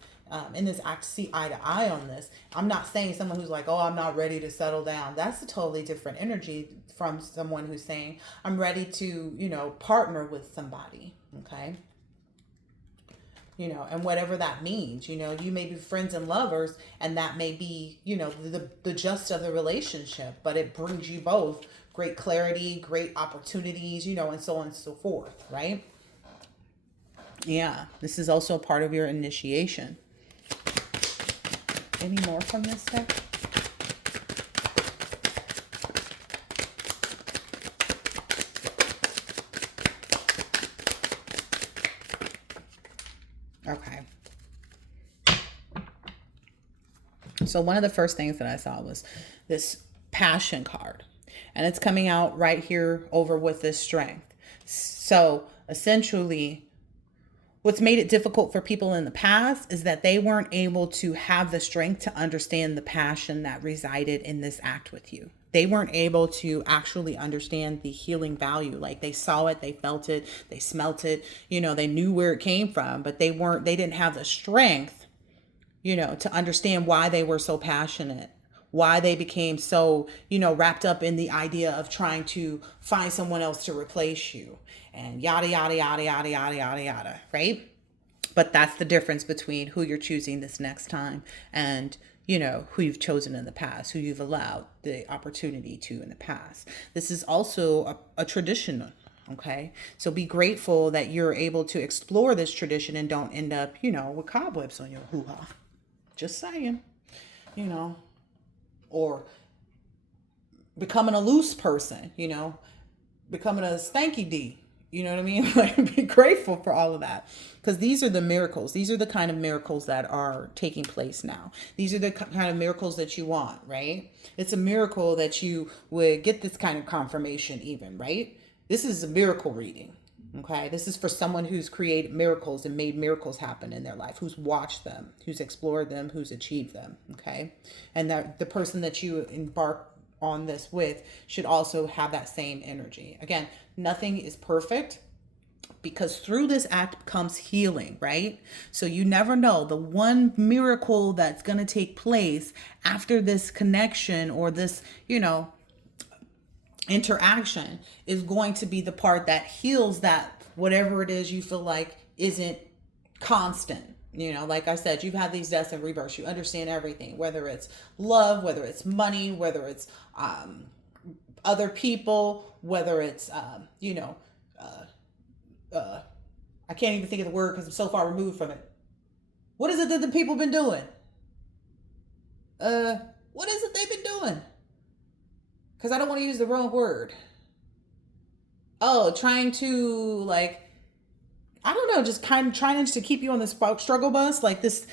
in this act see eye to eye on this. I'm not saying someone who's like, oh, I'm not ready to settle down. That's a totally different energy from someone who's saying, I'm ready to, partner with somebody. Okay. And whatever that means, you may be friends and lovers, and that may be, the gist of the relationship, but it brings you both great clarity, great opportunities, and so on and so forth. Right. Yeah. This is also part of your initiation. Any more from this deck? Okay. So one of the first things that I saw was this passion card. And it's coming out right here over with this strength. So essentially, what's made it difficult for people in the past is that they weren't able to have the strength to understand the passion that resided in this act with you. They weren't able to actually understand the healing value. Like they saw it, they felt it, they smelt it, they knew where it came from, but they didn't have the strength, to understand why they were so passionate, why they became so, wrapped up in the idea of trying to find someone else to replace you and yada, yada, yada, yada, yada, yada, yada, right? But that's the difference between who you're choosing this next time and, who you've chosen in the past, who you've allowed the opportunity to in the past. This is also a tradition. Okay. So be grateful that you're able to explore this tradition and don't end up, with cobwebs on your hoo-ha. Just saying, or becoming a loose person, becoming a stanky D. You know what I mean? Like, be grateful for all of that, because these are the miracles. These are the kind of miracles that are taking place now. These are the kind of miracles that you want, right? It's a miracle that you would get this kind of confirmation even, right? This is a miracle reading. Okay, this is for someone who's created miracles and made miracles happen in their life, who's watched them, who's explored them, who's achieved them. Okay, and that the person that you embark on this with should also have that same energy. Again, nothing is perfect, because through this act comes healing, right? So you never know, the one miracle that's going to take place after this connection or this, interaction is going to be the part that heals that whatever it is you feel like isn't constant. Like I said, you've had these deaths and rebirths. You understand everything, whether it's love, whether it's money, whether it's other people, whether it's I can't even think of the word because I'm so far removed from it. What is it that the people been doing? What is it they've been doing? Because I don't want to use the wrong word. Oh, trying to I don't know, just kind of trying to keep you on this struggle bus. Like this,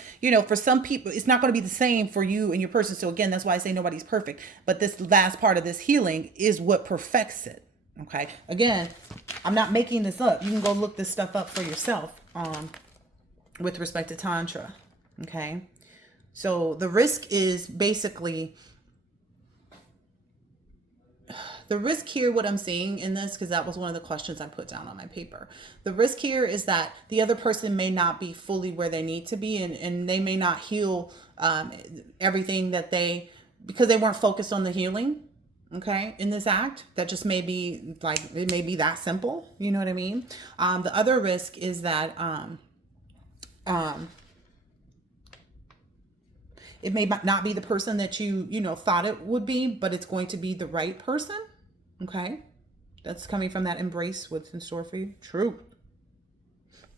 for some people, it's not going to be the same for you and your person. So again, that's why I say nobody's perfect. But this last part of this healing is what perfects it. Okay. Again, I'm not making this up. You can go look this stuff up for yourself with respect to Tantra. Okay. So the risk is basically... The risk here, what I'm seeing in this, because that was one of the questions I put down on my paper. The risk here is that the other person may not be fully where they need to be, and they may not heal everything that because they weren't focused on the healing, okay, in this act. That just may be it may be that simple. You know what I mean? The other risk is that it may not be the person that you thought it would be, but it's going to be the right person. Okay. That's coming from that embrace what's in store for you. True.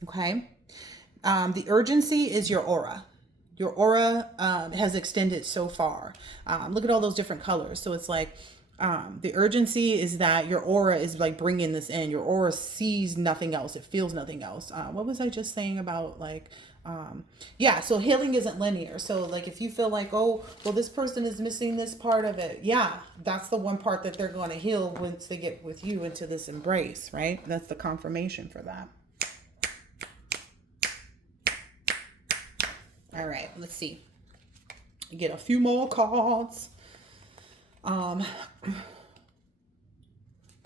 Okay. The urgency is your aura. Your aura has extended so far. Look at all those different colors. So it's like the urgency is that your aura is like bringing this in. Your aura sees nothing else. It feels nothing else. What was I just saying about like, yeah, so healing isn't linear. So like if you feel like, oh, well, this person is missing this part of it. Yeah, that's the one part that they're going to heal once they get with you into this embrace, right? That's the confirmation for that. All right, let's see. Get a few more cards.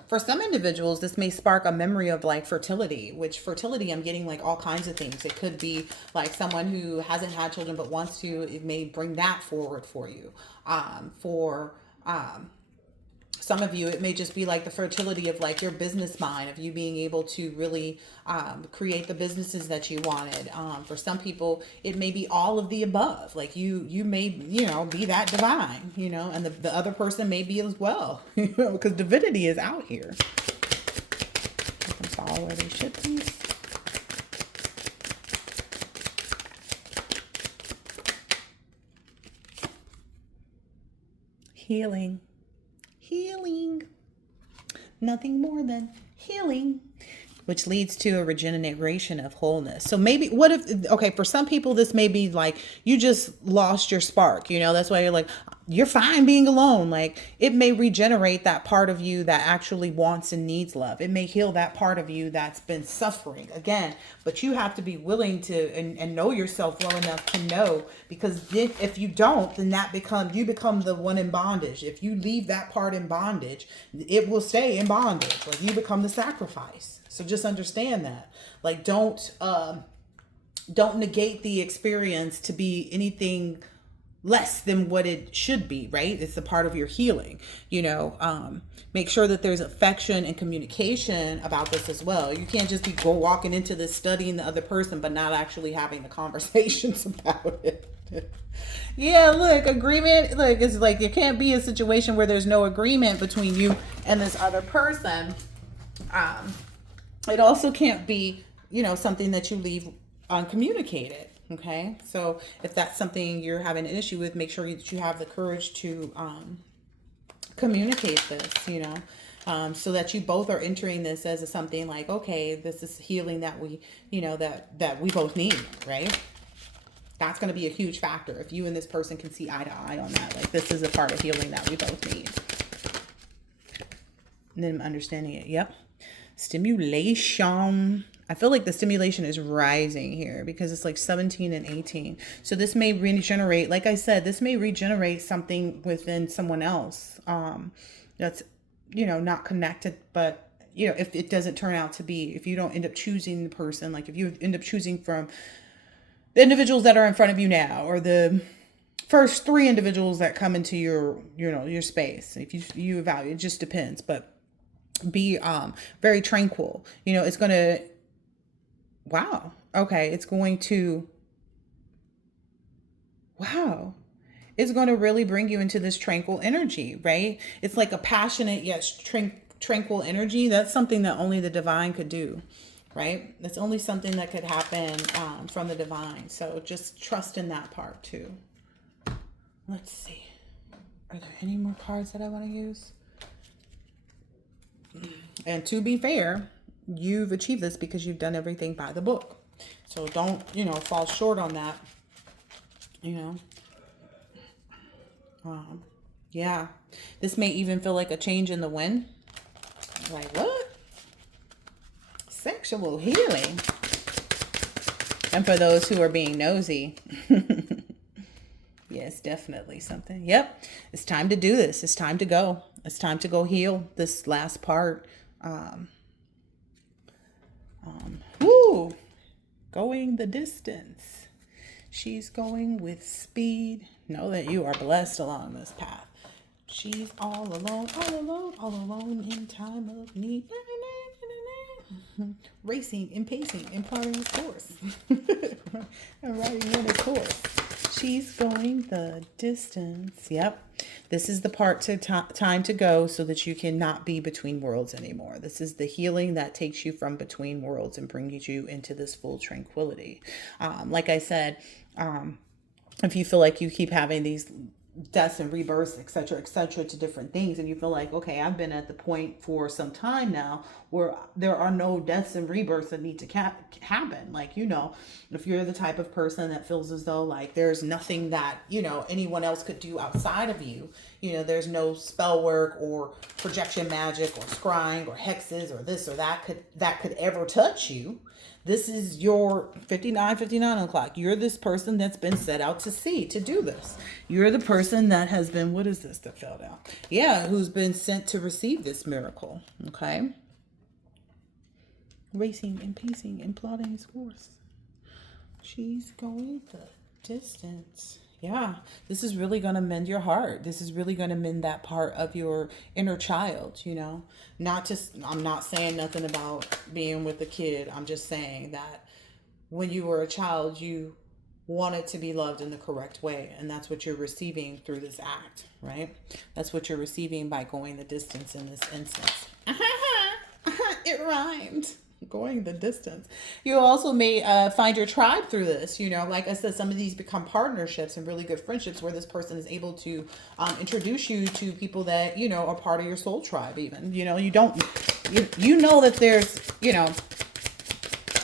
For some individuals, this may spark a memory of like fertility, which fertility, I'm getting like all kinds of things. It could be like someone who hasn't had children but wants to, it may bring that forward for you. For some of you, it may just be like the fertility of like your business mind, of you being able to really create the businesses that you wanted. For some people, it may be all of the above. Like you may, be that divine, and the other person may be as well, because divinity is out here. Let them fall where they should, please. Healing. Healing. Nothing more than healing, which leads to a regeneration of wholeness. So maybe what if, okay, for some people, this may be like you just lost your spark, that's why you're like, you're fine being alone. Like it may regenerate that part of you that actually wants and needs love. It may heal that part of you that's been suffering again, but you have to be willing to and know yourself well enough to know, because if you don't, then you become the one in bondage. If you leave that part in bondage, it will stay in bondage. Like you become the sacrifice. So just understand that. Like don't negate the experience to be anything less than what it should be, right? It's a part of your healing, make sure that there's affection and communication about this as well. You can't just be walking into this studying the other person, but not actually having the conversations about it. Yeah, look, agreement, look, it's like, it can't be a situation where there's no agreement between you and this other person. It also can't be, something that you leave uncommunicated. Okay, so if that's something you're having an issue with, make sure that you have the courage to communicate this, so that you both are entering this as something like, okay, this is healing that we, that we both need, right? That's going to be a huge factor if you and this person can see eye to eye on that. Like this is a part of healing that we both need. And then understanding it. Yep. Stimulation. I feel like the stimulation is rising here because it's like 17 and 18. So this may regenerate, like I said, this may regenerate something within someone else that's, not connected. But, if it doesn't turn out to be, if you don't end up choosing the person, like if you end up choosing from the individuals that are in front of you now, or the first 3 individuals that come into your, your space, if you evaluate, it just depends. But be very tranquil. It's going to, wow. Okay. It's going to really bring you into this tranquil energy, right? It's like a passionate, yet tranquil energy. That's something that only the divine could do, right? That's only something that could happen from the divine. So just trust in that part too. Let's see. Are there any more cards that I want to use? And to be fair, you've achieved this because you've done everything by the book. So don't, fall short on that, yeah. This may even feel like a change in the wind. Like what? Sexual healing. And for those who are being nosy, yes, definitely something. Yep. It's time to do this. It's time to go. It's time to go heal this last part. Going the distance. She's going with speed. Know that you are blessed along this path. She's all alone, all alone, all alone in time of need. Racing and pacing and plotting his course. And riding on his course. She's going the distance. Yep. This is the part to time to go so that you cannot be between worlds anymore. This is the healing that takes you from between worlds and brings you into this full tranquility. Like I said, if you feel like you keep having these deaths and rebirths, etc., to different things, and you feel like, okay, I've been at the point for some time now where there are no deaths and rebirths that need to happen. Like, if you're the type of person that feels as though like there's nothing that anyone else could do outside of you, there's no spell work or projection magic or scrying or hexes or this or that could ever touch you. This is your 59 o'clock. You're this person that's been set out to sea to do this. You're the person that has been, what is this that fell down? Yeah, who's been sent to receive this miracle. Okay. Racing and pacing and plotting his course. She's going the distance. Yeah, this is really going to mend your heart. This is really going to mend that part of your inner child, I'm not saying nothing about being with a kid. I'm just saying that when you were a child, you wanted to be loved in the correct way. And that's what you're receiving through this act, right? That's what you're receiving by going the distance in this instance. It rhymed. Going the distance. You also may find your tribe through this. Like I said, some of these become partnerships and really good friendships where this person is able to introduce you to people that are part of your soul tribe. Even you don't that there's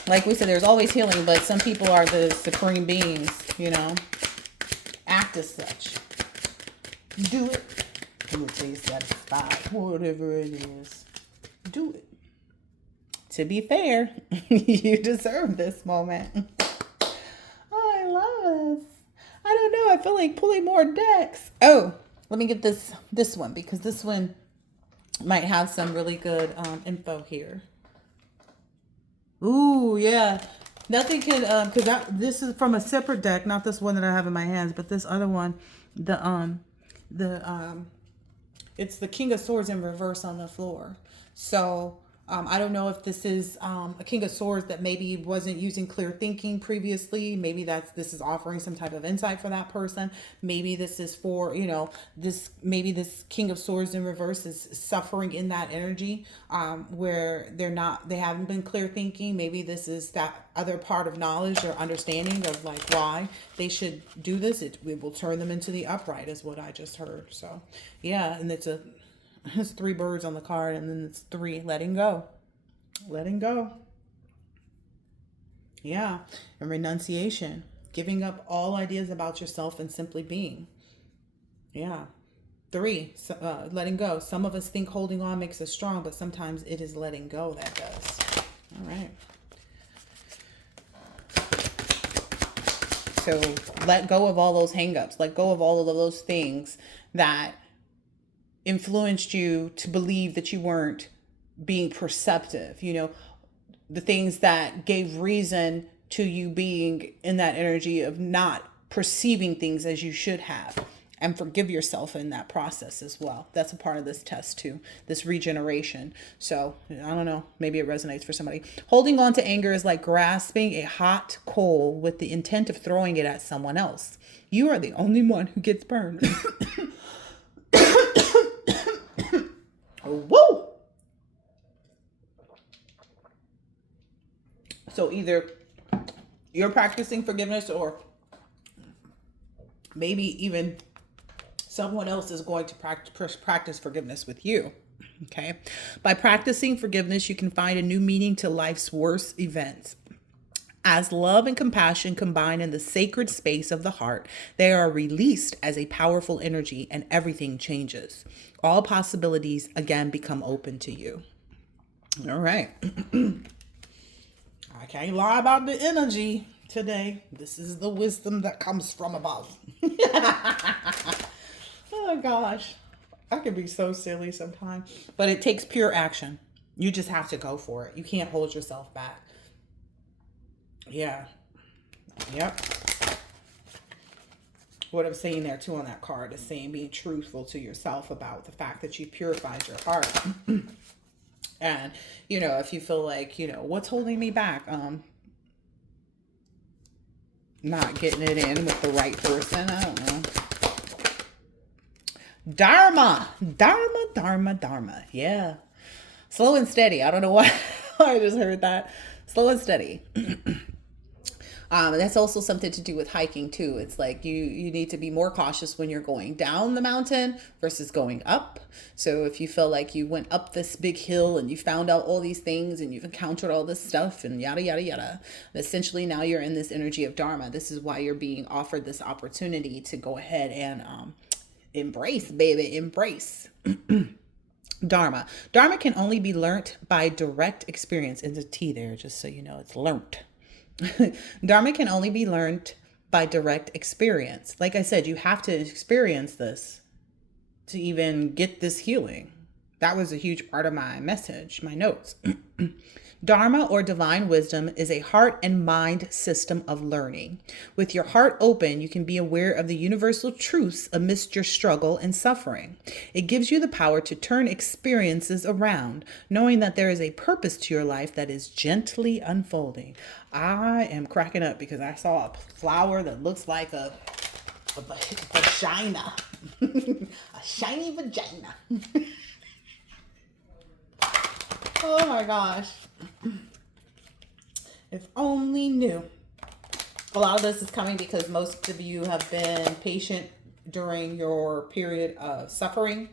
like we said, there's always healing, but some people are the supreme beings. Act as such. Do it till you're satisfied. Whatever it is, do it. To be fair, you deserve this moment. Oh, I love this. I don't know. I feel like pulling more decks. Oh, let me get this one because this one might have some really good info here. Ooh, yeah. Nothing can because this is from a separate deck, not this one that I have in my hands, but this other one. It's the King of Swords in reverse on the floor. So. I don't know if this is a King of Swords that maybe wasn't using clear thinking previously. Maybe this is offering some type of insight for that person. Maybe this is for, maybe this King of Swords in reverse is suffering in that energy where they haven't been clear thinking. Maybe this is that other part of knowledge or understanding of like why they should do this. It will turn them into the upright is what I just heard. So yeah, and it's 3 birds on the card, and then it's 3 letting go. Yeah, and renunciation, giving up all ideas about yourself and simply being. Yeah. 3, letting go. Some of us think holding on makes us strong, but sometimes it is letting go that does. All right. So let go of all those hangups. Let go of all of those things that influenced you to believe that you weren't being perceptive, the things that gave reason to you being in that energy of not perceiving things as you should have, and forgive yourself in that process as well. That's a part of this test too, this regeneration. So I don't know, maybe it resonates for somebody. Holding on to anger is like grasping a hot coal with the intent of throwing it at someone else. You are the only one who gets burned. Woo! So either you're practicing forgiveness or maybe even someone else is going to practice forgiveness with you. Okay. By practicing forgiveness, you can find a new meaning to life's worst events. As love and compassion combine in the sacred space of the heart, they are released as a powerful energy and everything changes. All possibilities again become open to you. All right. I can't lie about the energy today. This is the wisdom that comes from above. Oh gosh. I can be so silly sometimes. But it takes pure action. You just have to go for it. You can't hold yourself back. Yeah. Yep. What I'm saying there too on that card is saying being truthful to yourself about the fact that you purified your heart. And, if you feel like, what's holding me back? not getting it in with the right person. I don't know. Dharma. Dharma, dharma, dharma. Yeah. Slow and steady. I don't know why I just heard that. Slow and steady. That's also something to do with hiking too. It's like you need to be more cautious when you're going down the mountain versus going up. So if you feel like you went up this big hill and you found out all these things and you've encountered all this stuff and yada yada yada, essentially now you're in this energy of dharma. This is why you're being offered this opportunity to go ahead and embrace, baby, embrace. Dharma. Dharma can only be learnt by direct experience. In the T there, just so you know, it's learnt. Dharma can only be learned by direct experience. Like I said, you have to experience this to even get this healing. That was a huge part of my message, my notes. Dharma or divine wisdom is a heart and mind system of learning. With your heart open, you can be aware of the universal truths amidst your struggle and suffering. It gives you the power to turn experiences around, knowing that there is a purpose to your life that is gently unfolding. I am cracking up because I saw a flower that looks like a vagina. A shiny vagina. Oh my gosh. If only knew. A lot of this is coming because most of you have been patient during your period of suffering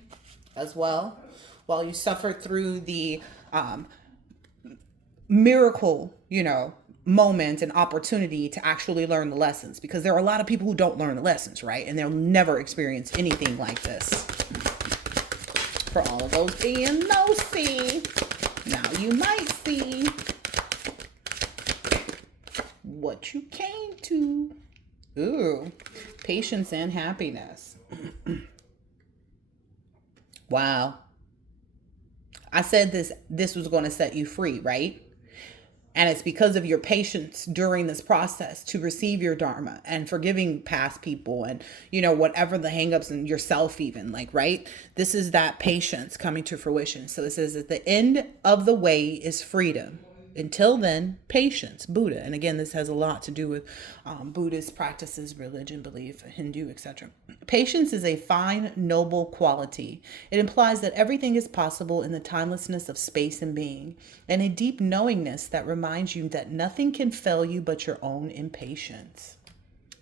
as well. While you suffered through the miracle, moment and opportunity to actually learn the lessons. Because there are a lot of people who don't learn the lessons, right? And they'll never experience anything like this. For all of those being nosy, now you might see what you came to. Ooh, patience and happiness. Wow. I said this was going to set you free, right? And it's because of your patience during this process to receive your dharma and forgiving past people and, whatever the hangups in yourself even, right? This is that patience coming to fruition. So it says that the end of the way is freedom. Until then, patience, Buddha. And again, this has a lot to do with Buddhist practices, religion, belief, Hindu, etc. Patience is a fine, noble quality. It implies that everything is possible in the timelessness of space and being, and a deep knowingness that reminds you that nothing can fail you but your own impatience.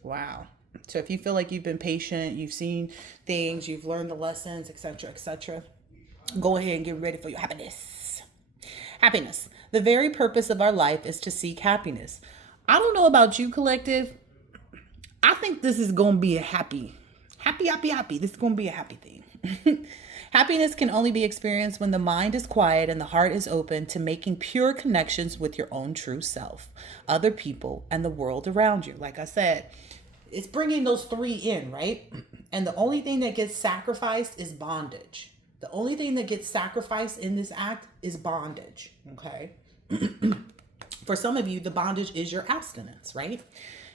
Wow. So if you feel like you've been patient, you've seen things, you've learned the lessons, etc., go ahead and get ready for your happiness. Happiness. The very purpose of our life is to seek happiness. I don't know about you, collective. I think this is going to be a happy. This is going to be a happy thing. Happiness can only be experienced when the mind is quiet and the heart is open to making pure connections with your own true self, other people, and the world around you. Like I said, it's bringing those three in, right? And the only thing that gets sacrificed is bondage. The only thing that gets sacrificed in this act is bondage, okay? For some of you, the bondage is your abstinence, right?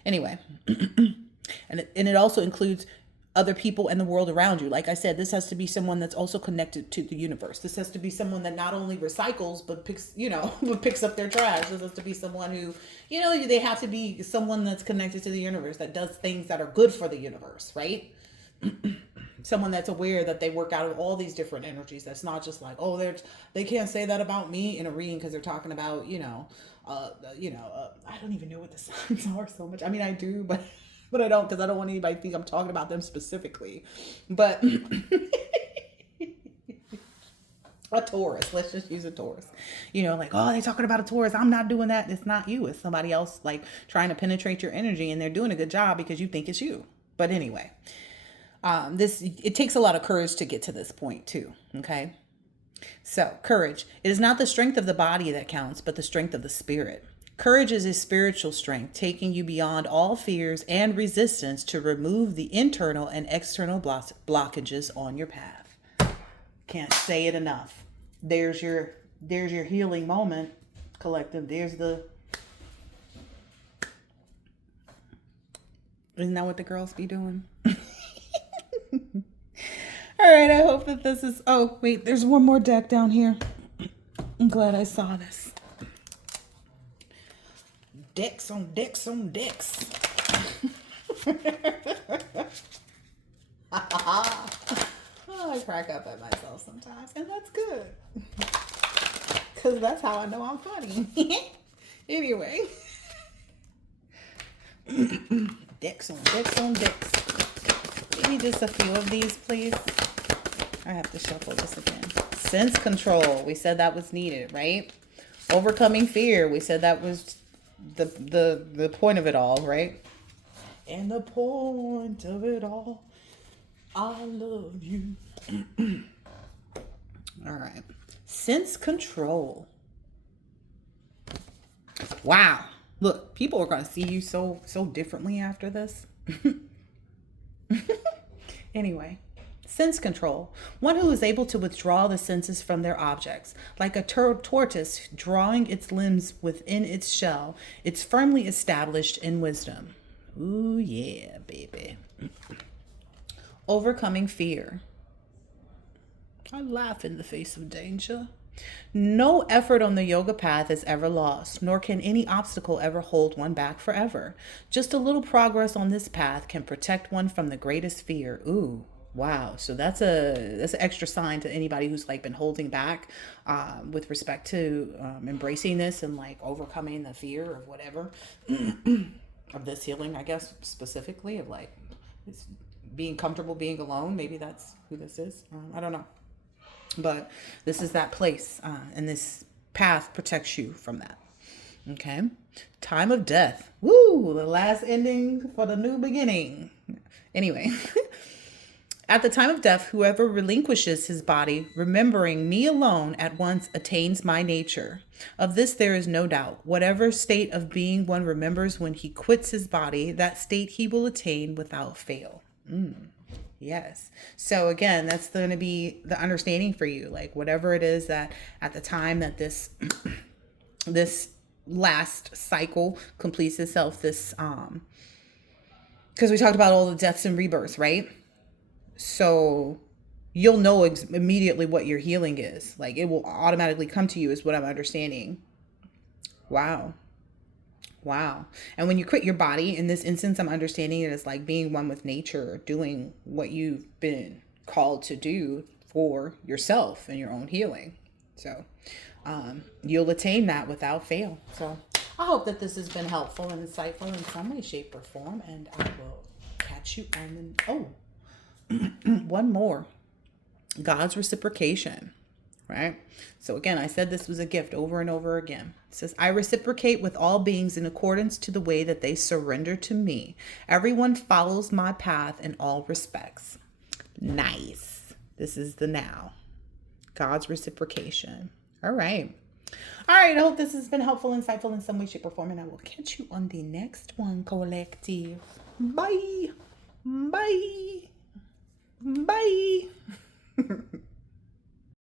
Anyway, and it also includes other people and the world around you. Like I said, this has to be someone that's also connected to the universe. This has to be someone that not only recycles, but picks up their trash. This has to be someone who, they have to be someone that's connected to the universe, that does things that are good for the universe, right? Someone that's aware that they work out of all these different energies. That's not just like, they can't say that about me in a reading because they're talking about, I don't even know what the signs are so much. I mean, I do, but I don't, because I don't want anybody to think I'm talking about them specifically. But a Taurus, let's just use a Taurus. They're talking about a Taurus. I'm not doing that. It's not you. It's somebody else trying to penetrate your energy, and they're doing a good job because you think it's you. But anyway. It takes a lot of courage to get to this point too. Okay. So courage, it is not the strength of the body that counts, but the strength of the spirit. Courage is a spiritual strength, taking you beyond all fears and resistance to remove the internal and external blockages on your path. Can't say it enough. There's your healing moment, collective. Isn't that what the girls be doing? All right, I hope that this is... Oh, wait, there's one more deck down here. I'm glad I saw this. Decks on decks on decks. Oh, I crack up at myself sometimes, and that's good. Because that's how I know I'm funny. Anyway. Dicks on dicks on dicks. Give me just a few of these, please. I have to shuffle this again. Sense control. We said that was needed, right? Overcoming fear. We said that was the point of it all, right? And the point of it all, I love you. All right. Sense control. Wow. Look, people are going to see you so differently after this. Anyway, sense control. One who is able to withdraw the senses from their objects. Like a tortoise drawing its limbs within its shell, it's firmly established in wisdom. Ooh, yeah, baby. Overcoming fear. I laugh in the face of danger. No effort on the yoga path is ever lost, nor can any obstacle ever hold one back forever. Just a little progress on this path can protect one from the greatest fear. Ooh, wow. So that's an extra sign to anybody who's like been holding back with respect to embracing this and like overcoming the fear of whatever of this healing, I guess, specifically of like being comfortable being alone. Maybe that's who this is. I don't know. But this is that place, and this path protects you from that. Okay. Time of death. Woo! The last ending for the new beginning. Anyway, at the time of death, whoever relinquishes his body, remembering me alone, at once attains my nature. Of this there is no doubt. Whatever state of being one remembers when he quits his body, that state he will attain without fail. Yes. So again, that's going to be the understanding for you. Like whatever it is that at the time that this this last cycle completes itself, this because we talked about all the deaths and rebirths, right? So you'll know immediately what your healing is. Like it will automatically come to you is what I'm understanding. Wow. Wow. And when you quit your body, in this instance, I'm understanding it as like being one with nature, doing what you've been called to do for yourself and your own healing. So you'll attain that without fail. So I hope that this has been helpful and insightful in some way, shape, or form. And I will catch you on the... one more. God's reciprocation. Right? So again, I said this was a gift over and over again. It says, I reciprocate with all beings in accordance to the way that they surrender to me. Everyone follows my path in all respects. Nice. This is the now. God's reciprocation. All right. All right. I hope this has been helpful, insightful in some way, shape, or form. And I will catch you on the next one, collective. Bye. Bye. Bye.